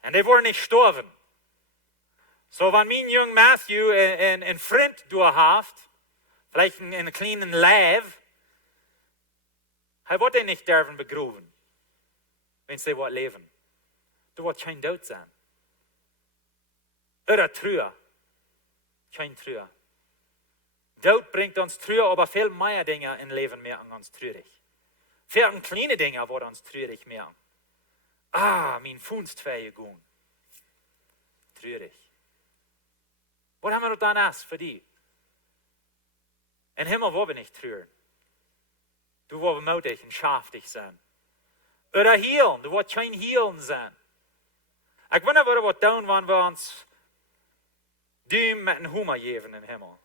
En die worden niet sterven. So, wenn mein jong Matthew een vriend doorhaft, vielleicht een kleinen Leib, hij wordt niet sterven begraven, wenn sie wordt leven. Er wordt geen dood zijn. Er is treuer. Geen treuer. Dood brengt ons treuer, aber veel meer dingen in leven merken ons treurig. Veel kleine dingen worden ons treurig merken. Mijn Funst vergegaan. Treurig. Wat hebben we dan als voor die? In Himmel wollen we niet treuren. Du wollen mutig en schaftig zijn. Oder healen, du wordt geen healen zijn. Ik weet niet wat we doen wanneer we ons duim met een hummer geven in Himmel.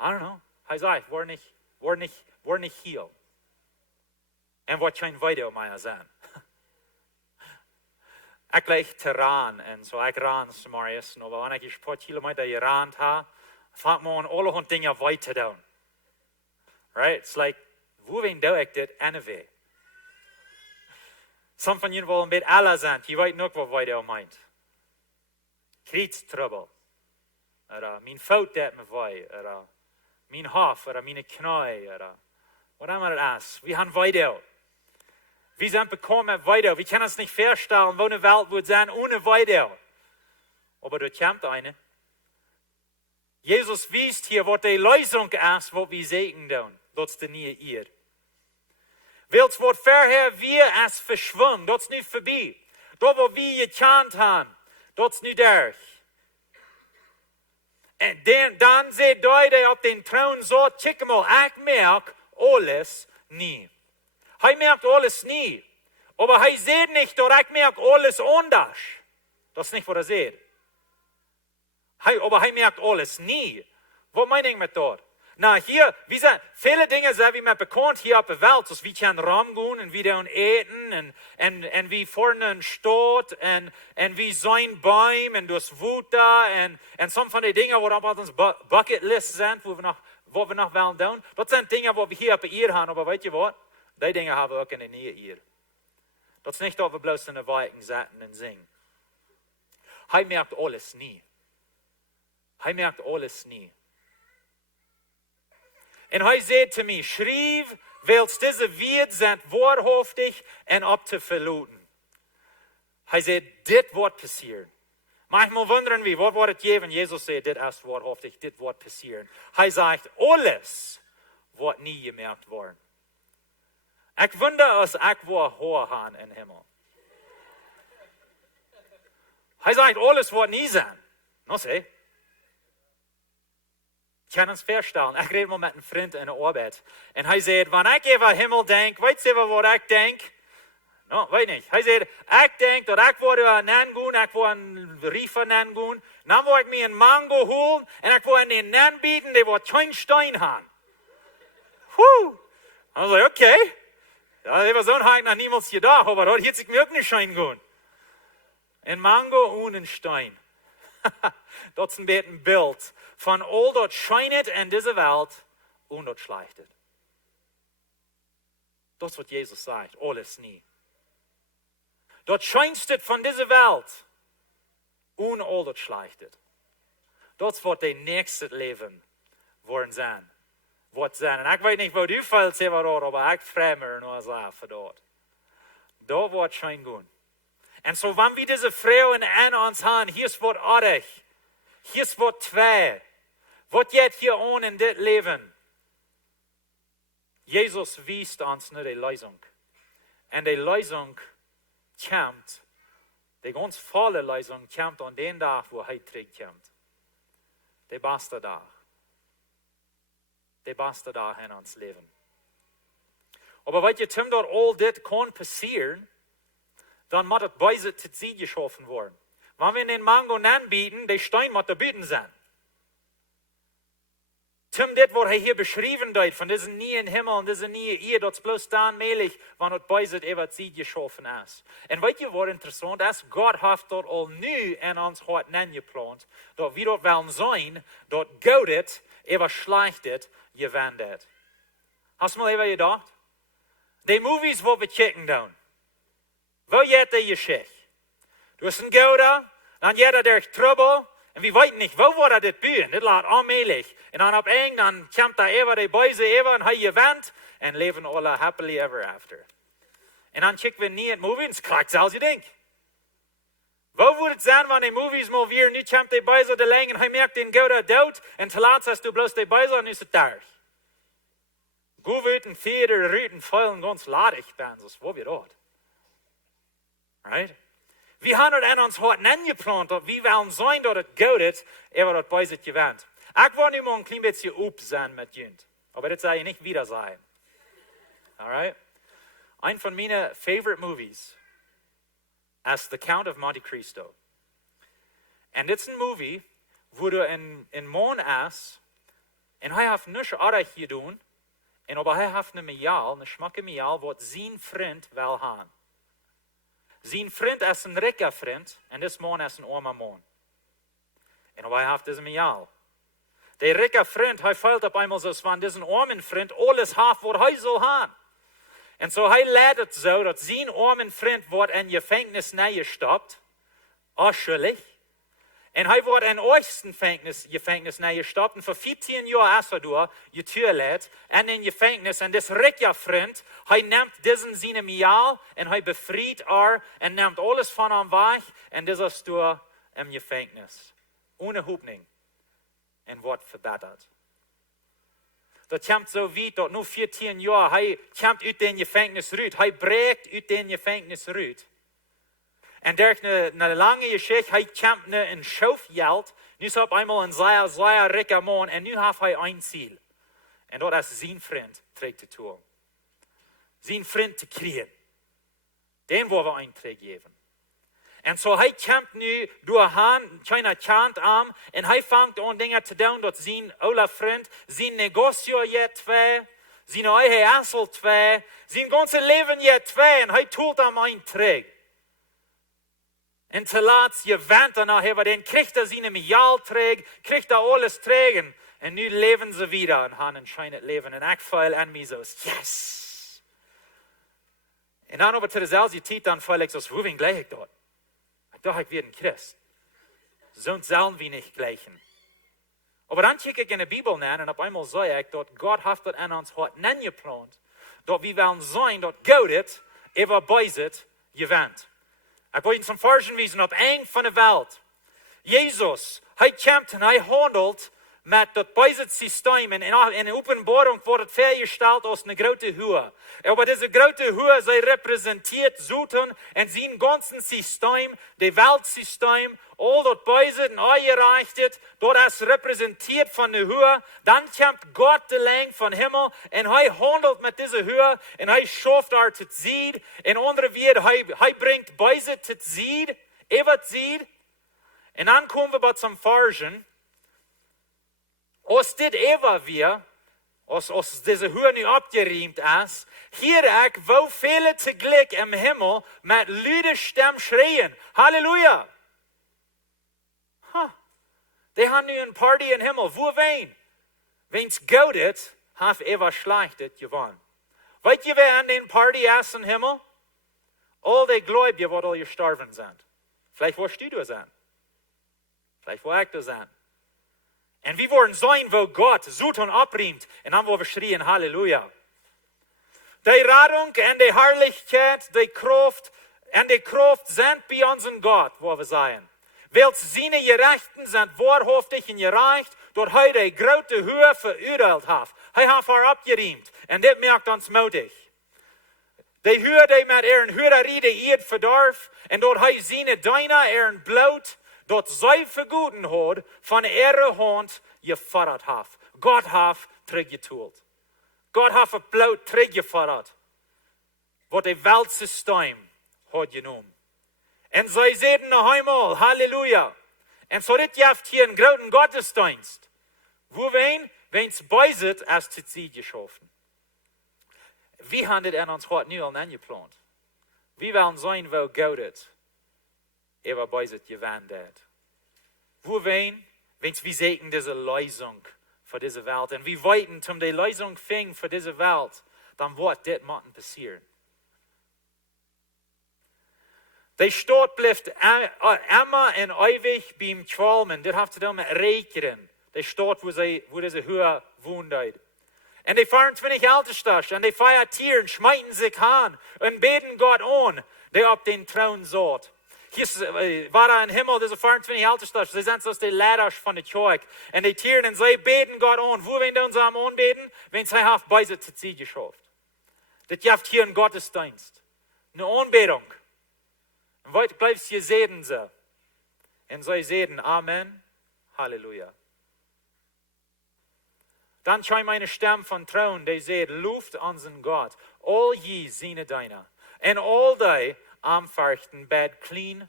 I don't know. Hij zegt, word niet healen. En wordt geen video meer zijn. Ik leg terrein en zo, ik ran soms, maar wanneer ik een paar kilometer gerand heb, vangt me aan alle dingen weiter te doen. Right? It's like, hoe doe ik dit anyway? Some van jullie willen een beetje alle zijn, je weet nog wat weiter meint. Kriegstrubbel. Mijn fout dat me wij, mijn hoofd, mijn knie, wat immer het is. We gaan weiter. Wir sind bekommen weiter. Wir können uns nicht vorstellen, wo eine Welt wird sein ohne weiter. Aber da kommt eine. Jesus wies hier, was die Lösung ist, was wir sehen tun. Das ist nie ihr. Wils wordt vorher wir es verschwunden. Dat is nu voorbij. Dat wat we gekannt haben, dat is nu durch. En dan zit hij op den troon zo, kijk mal, ik merk alles niet. Hij merkt alles niet. Aber hij zegt niet dat ik merk alles anders. Dat is niet wat hij zegt. Aber hij merkt alles niet. Wat meen ik met dat? Nou, hier, viele Dinge zijn we met bekend hier op de wereld. Dus we kunnen rumgaan en we doen eten en we vormen een stad en we zijn boom en dus water en sommige van die dingen wat op ons bucketlist zijn, wat we nog willen doen. Dat zijn dingen wat we hier op de eer hebben, maar weet je wat? Die dingen hebben we ook in de nieuwe eer. Dat is niet dat we bloos in de wijken zitten en zingen. Hij merkt alles niet. Hij merkt alles niet. En hij zei te mij, schrijf, wels deze wereld zijn waarhaftig en op te verluten. Hij zei, dit wordt passeren. Manchmal wonderen we, wat wordt het geven? Jezus zei, dit is waarhaftig, dit wordt passeren. Hij zegt, alles wordt niet gemerkt worden. Ik wonder als ik wil horen in hemel. Hij zegt, alles wordt niet zijn. Nou zeg. Ik kan ons voorstellen, ik reed mal met een vriend in de arbeid. En hij zei, wanneer ik even aan hemel denk, weet je wat ik denk? Nou, weet niet. Hij zei, ik denk dat ik word nangoen, ik word een riefer nangoen. Dan word ik me een mango holen en ik word een nan bieden, die wordt geen stein gaan. Dan zei ik, oké. Ja, dat was zo'n haak nog niemals gedacht, aber dat hätte ik me ook niet schijn gaan. Een mango en een stein. Dat is een beetje een beeld van al dat schijnt in deze wereld en dat schleichtet. Dat is wat Jezus zegt, alles niet. Dat schijnstet van deze wereld en al dat schleichtet. Dat is wat de nächste leven worden zijn. Wordt zijn. En ik weet niet wat u valt, maar ik vraag me nog eens af voor dat. Dat wordt schijn goed. En so, wann wir diese Frauen an uns haben, hier ist was artig. Hier ist was zwei. Was geht hier on in dit Leben? Jesus wies uns nur die Lösung. Und die Lösung kommt, die ganz volle Lösung kommt an den Tag, wo er zurückkommt. Der beste Tag. Der beste Tag in uns Leben. Aber weil ihr dort all das kann passieren, dann muss das Beise zu sie geschaffen werden. Wenn wir den Mango anbieten, der Stein muss der Büten sein. Zum das, was hier beschrieben wird, von diesem neuen Himmel und diesem neuen Ehe, das bloß dann möglich, wenn das Beise über sie geschaffen ist. Und weißt ihr, was interessant ist? Gott hat dort all nu in uns Hort geplant, dass wir dort wollen sein, dort Goaden, über Schlechtet, gewendet. Hast du mal über gedacht? Die Movies, wo wir kicken tun. Wo geht die Geschichte? Du hast einen Goaden, dann geht er durch Trouble, und wir weten nicht, wo war das bühen? Das lag allmählich. Und dann ab dann kommt da über die Beise über und er gewinnt und leben alle happily ever after. Und dann kicken wir nie in Movies und es klagt als ihr denkt. Wo würde es sein, wenn die Movies mal wieder nicht kommt die Beise da lang und er merkt den Goaden tot und zuletzt hast du bloß die Beise und ist es durch. Gut Feder, Rüten, Feulen, ganz ladig, das wo wir dort. Right? Wir haben es an uns heute angeplant, dass wir wollen sein, dass es gut ist, aber das Beise gewinnt. Ich will nicht mal ein klein bisschen up sein mit Jünd, aber das soll ich nicht wieder sein. Alright? Ein von meinen favorite movies ist The Count of Monte Cristo. Und das ist ein Movie, wo du in Mann ist, und er hat nichts anderes getan, und aber er hat eine schmacke Mial, was sein Freund will haben. Sein Freund ist ein reicher Freund, und das Mann ist ein armer Mann. Und aber er hat diese Mial. Der reiche Freund, er fällt auf einmal so, wenn diesen armen Freund alles hat, was er soll haben. Und so er lädt es so, dass sein armen Freund wird in Gefängnis gestoppt, ausschuldig. Und er wird in äußersten Gefängnis gestoppt und für 14 Jahre ist er durch, getürlet, in den Gefängnis. Und das reiche Freund, er nimmt diesen seine Mial und er befreit und nimmt alles von ihm weg und das ist durch im Gefängnis. Ohne Hoffnung. Und wird verbettert. Das kommt so weit, dass nur 14 Jahre, er kommt aus dem Gefängnis raus, er bricht aus dem Gefängnis raus. Und durch eine lange Geschichte, er kommt in Schaufgeld, nu ist auf einmal ein sehr, sehr reicher Mann, und nu hat er ein Ziel. Und das ist sein Freund, trägt zu tun. Sein Freund zu kriegen. Den wollen wir einen Träg geben. Und so er kommt nu durch keiner Kant an, und er fängt an Dinge zu tun, dass sein Auler Freund, sein Negozio jetzt zwei, seine eigene Assel zwei, sein ganzes Leben jetzt zwei, und er tut ihm einen Träg. Und zuletzt gewinnt er nachher, den kriegt er seine Mial-Träg, kriegt er alles Trägen. Und nun leben sie wieder und haben ein schönes Leben. Und ich fühle an mich so, yes! Und dann aber zu derselben Zeit, dann fühle ich so, wo bin gleich dort? Ich dachte, ich werde ein Christ. Sonst sollen wir nicht gleichen. Aber dann kicke ich in die Bibel nach und auf einmal sehe ich, dass Gott hat das an uns heute nicht geplant, dass wir wollen sein, dass Gott über Beiset gewinnt. Ich will Ihnen zum Forschen wiesen, auf eng von der Welt. Jesus, er kommt und er handelt mit das Beiset-System. In der Offenbarung wird festgestellt als eine große Höhe. Aber diese große Höhe, sie repräsentiert Satan und sein ganzes System, das Weltsystem, all das Beiset und eingereicht, das ist repräsentiert von der Höhe. Dann kommt Gott der Lang von Himmel und er handelt mit dieser Höhe und er schafft er zu Zied. In andere Worte, er bringt Beiset zu Zied, über Zied. Und dann kommen wir zum Forschen. Als dit ever weer, als deze Höhe nu abgeriemt ist, hier ik, wo viele tegelijk im Himmel mit luide Stem schreien. Halleluja! Die haben nu een Party im Himmel. Wo wen? Wenn's Goaden, hat ever schlechtet gewonnen. Weet je wer an den Party ist im Himmel? All die Gläubigen, die all gestorben sind. Vielleicht wirst du sein. Vielleicht will ich da sein. Und wir wollen sein, wo Gott Satan abriemt. Und dann wollen wir schreien, Halleluja. Die Rettung und die Herrlichkeit, die Kraft En de kraft sind bij onze God, waar we zijn. Wels zijn gerechten zijn waarhaftig en gerecht, dat hij de grote Höhe veroordeeld heeft. Hij heeft haar opgeruimd. En dit maakt ons moedig. De Höhe die met een huurderij de eerd verdarf, en dat hij zijn deine een bloot, dat zij vergoeden had, van ihre hand geforderd heeft. God heeft teruggetoeld. God heeft een bloot teruggeforderd. Wat de weltsysteem had genomen. En zij zeiden nog eenmaal, halleluja. En zo dit heeft hier een grote godsdienst. Wo wens bij zit als te zien geschaffen. Wie hebben dit in ons hart nu al ingeplant? Wie willen zijn wel Goaden? Ewer bij zit gewandeld. Wo wens wie zeker deze leisung voor deze wereld. En wie weten, toen de leisung fing voor deze wereld, dan wordt dit moeten passeren. De stad blijft immer en eeuwig bij hem kwalmen. Dit heeft te doen met rekenen. De stad wo deze Höhe woont. En de 24 Ältesters en de Feiertieren schmeiten sich aan en beten Gott an, der op den Thron zat. Hier war er in Himmel, deze 24 Ältesters, sie sind de leiders van de kerk. En de Tieren, en zij beten Gott an. Wo werden uns am anbeten? Wenn zij heeft bij zich te zien geschafft. Dit heeft hier een godsdienst. Een aanbetung. En wat blijft je zeden ze? En zij zeden Amen, Halleluja. Dan schijnt meine stem van troon, die zegt, loeft onze God, al je ziene deine, en al die aanverchten bed clean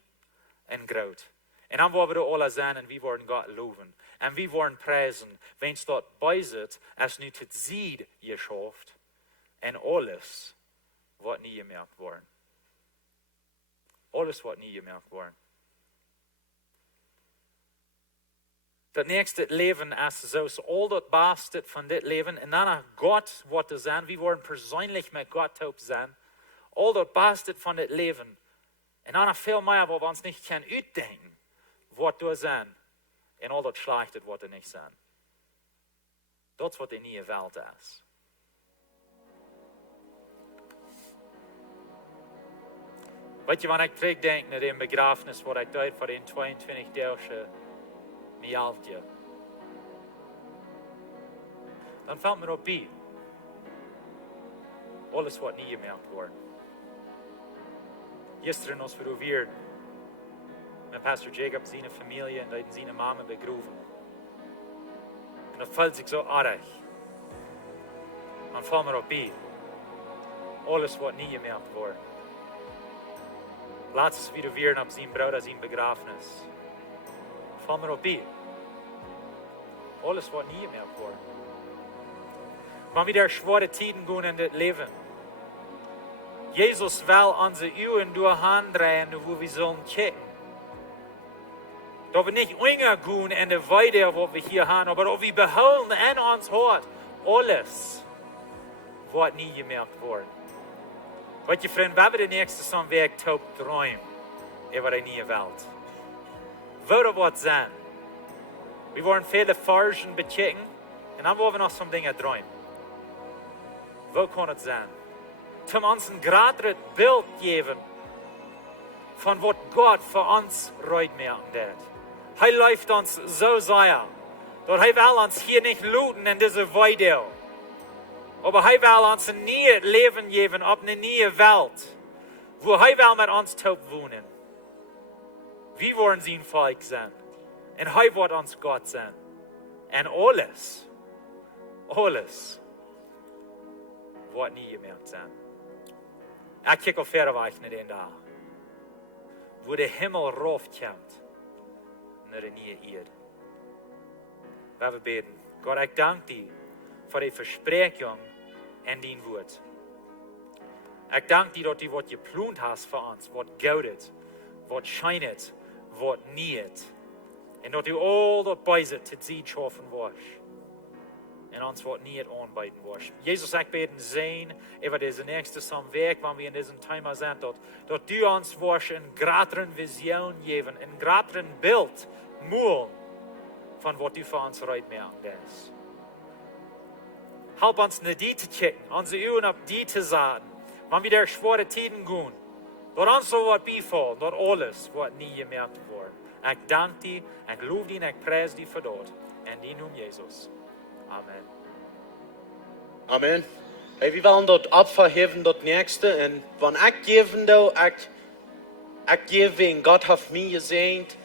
en groot. En dan worden we alle zijn en we worden God loven. En we worden prijzen, wens dat bij zit, als nu het ziet geschaft, en alles wat niet gemerkt worden. Alles wat niet gemerkt worden. Dat nächste leven is zoals al dat beste van dit leven. En dan God wat te zijn. We worden persoonlijk met God op zijn. Al dat beste van dit leven. En dan veel meer wat we ons niet kunnen uitdenken. Wat we zijn. En al dat slechte wat er niet zijn. Dat is wat de nieuwe wereld is. Weet je, wanneer ik terugdenk naar de begrafenis wat ik deed voor de 22-jarige Mialtje. Dan valt me op bij. Alles wat niet gemerkt wordt. Gisteren was we weer met pastor Jacob zijn familie en die zijn mama begroeven. En dat valt zich zo erg. Dan valt me op bij. Alles wat niet gemerkt wordt. Laatst is weer op zijn bruid zijn begrafenis. Val maar op bij. Alles wat niet gemerkt wordt. Maar wie der zware tijden gaan in dit leven. Jezus wil onze uren doorheen draaien, wo we zullen checken. Dat we niet ondergaan in de weide wat we hier hebben, maar dat we behouden in ons hart alles wat niet gemerkt wordt. Weet je vriend, we hebben de nächste zo'n week top droom over een nieuwe wereld. Wat wat zijn. We worden viele Fargen bechecken en dan worden we nog zo'n dingen dromen. Wat kan het zijn? Om ons een groter beeld geven van wat God voor ons uitmerken deed. Hij leidt ons zo zeer, dat hij wil ons hier niet looten in deze weide. Maar hij wil ons een nieuw leven geven op een nieuwe wereld, waar hij wil met ons top wonen. We worden zijn volk zijn. En hij wordt ons God zijn. En alles wordt niet gemerkt zijn. Ik kijk al verder weg naar die dag. Waar de hemel raufkomt naar de nieuwe eerd. We beten. God, ik dank die voor die verspreking en die woord. Ik dank die dat die wat je geplant hast voor ons, wat goud, wat schijnt, wat niet. En dat u al dat bij zit te zien schaffen was. En ons wat niet aanbijten was. Jezus, ik beten zijn, over deze nächste week, wanneer we in deze thema zijn, dat u ons was een grotere visioen geven, een grotere beeld, moel, van wat u voor ons uitmerkt is. Help ons naar die te checken, onze uren op die te zaten, wanneer we der zware tijden gaan, Door ons zo wat bijval, door alles wat niet gemerkt wordt. Ik dank die, ik loof die en ik prijs die voor dat. En die noem Jezus. Amen. Amen. Hey, we willen dat opverheven, dat nächste. En wanneer ik geven doe, ik geef wegen God heeft mij gezegend.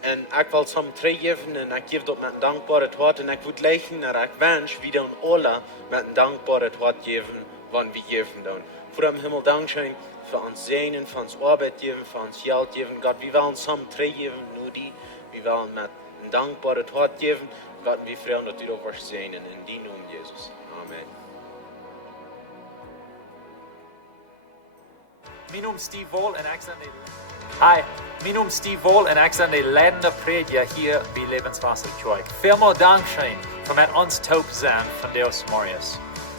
En ik wil het hem teruggeven en ik geef dat met een dankbaarheid hart. En ik wil leggen en ik wens wie dan alle met een dankbaarheid hart geven, wanneer we geven doen. Voor hem Himmel dankzij voor ons zijn, voor ons arbeid geven, voor ons geld geven. God, we willen het hem teruggeven, nu die. We willen met een dankbaarheid hart geven. God, we vragen dat u over zijn en in die noem Jezus. Amen. Mijn naam is Steve Wall en ik ben Hi, mijn naam is Steve Wall en ik ben de leidende prediker hier bij Lebenswasser Trigj. Vielmaal dankzij voor met ons taub zijn van Deus Marius.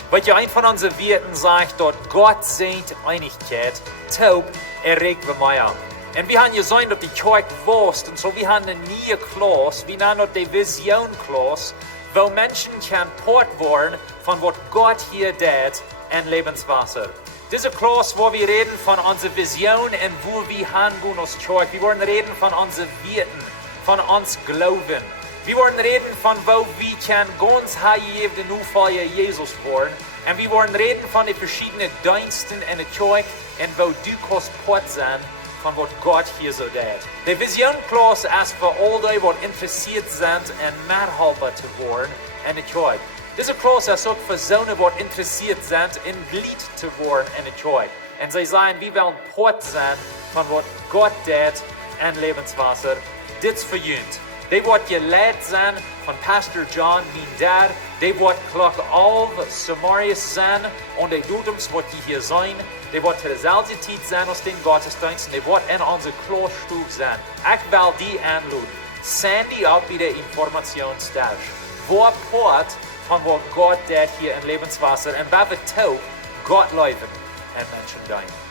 Wat je een van onze Werten sagt, dat Gott seint Einigkeit, taub erregt wir mij aan. En we hebben gezien dat die Trigj woest en zo we hebben een nieuwe Klaus, we nennen dat de Vision Klaus, wo Menschen kan poort worden van wat Gott hier deed en Lebenswasser. Diese Klaus, wo wir reden von unserer Vision und wo wir hingehen als Trigj. Wir wollen reden von unseren Werten, von uns Glauben. Wir wollen reden von wo wir ganz heilig nu für Jesus worden. Und wir wollen reden von den verschiedenen Diensten in der Trigj und wo du kannst port sein von was Gott hier so tut. Die Vision Klaus ist für all die, die interessiert sind, und Mithelfer zu werden in der Trigj. Diese Klaus ist auch für solche, die interessiert sind, in Glied zu werden in der Trigj. Und sie sagen, wir wollen Port sein von was Gott tut in Lebenswasser. Das verjüngt. Die wird geleitet sein von Pastor John, mein Dad. Die wird Glock auf Samarias sein und die Dudums wird hier sein. Die wird zur selben Zeit sein aus den Gottesdiensten. Die wird in unserer Klosterstube sein. Ich will die anladen. Send die ab bei der Informationstausch. Wo Port von was Gott tut hier in Lebenswasser und bei wir taub Gott leben und Menschen dienen.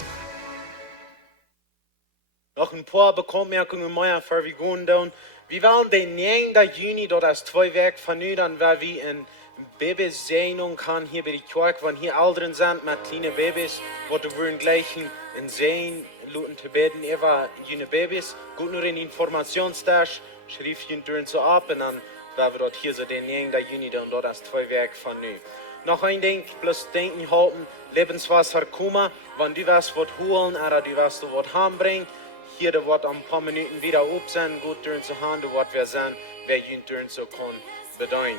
Noch ein paar Bemerkungen mehr, bevor wir gehen down. Wir wollen den 9. Juni, das ist 2 Wochen von nun, dann weil wir in Babyseenung kann hier bei der Trigj, wenn hier Eltern sind mit kleinen Babys, wo wir wollen gleich in Seen luten zu beten, über jene Babys, gut nur in Informationstasch, schrieb ihn durch so ab und dann weil wir dort hier so den 9. Juni dann dort als 2 Wochen von nun. Noch ein Ding, bloß denken halten, Lebenswasser kommen, wenn du was holen oder du was hembringen, hier der wird ein paar Minuten wieder auf sein, gut durch zu haben, du wird wir sein, wer ihn durch so kann bedeuten.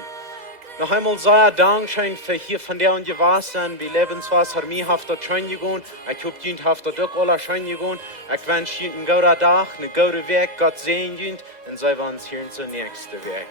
Noch einmal sehr Dankeschön für hier von der und Gewasser, wie Lebenswasser, mir haft dort schön gegangen, ich hab ihn haft dort auch alle schön gegangen, ich wünsche Ihnen einen guten Tag, einen guten Weg, Gott sehen und sei wir uns hier in zur nächsten Weg.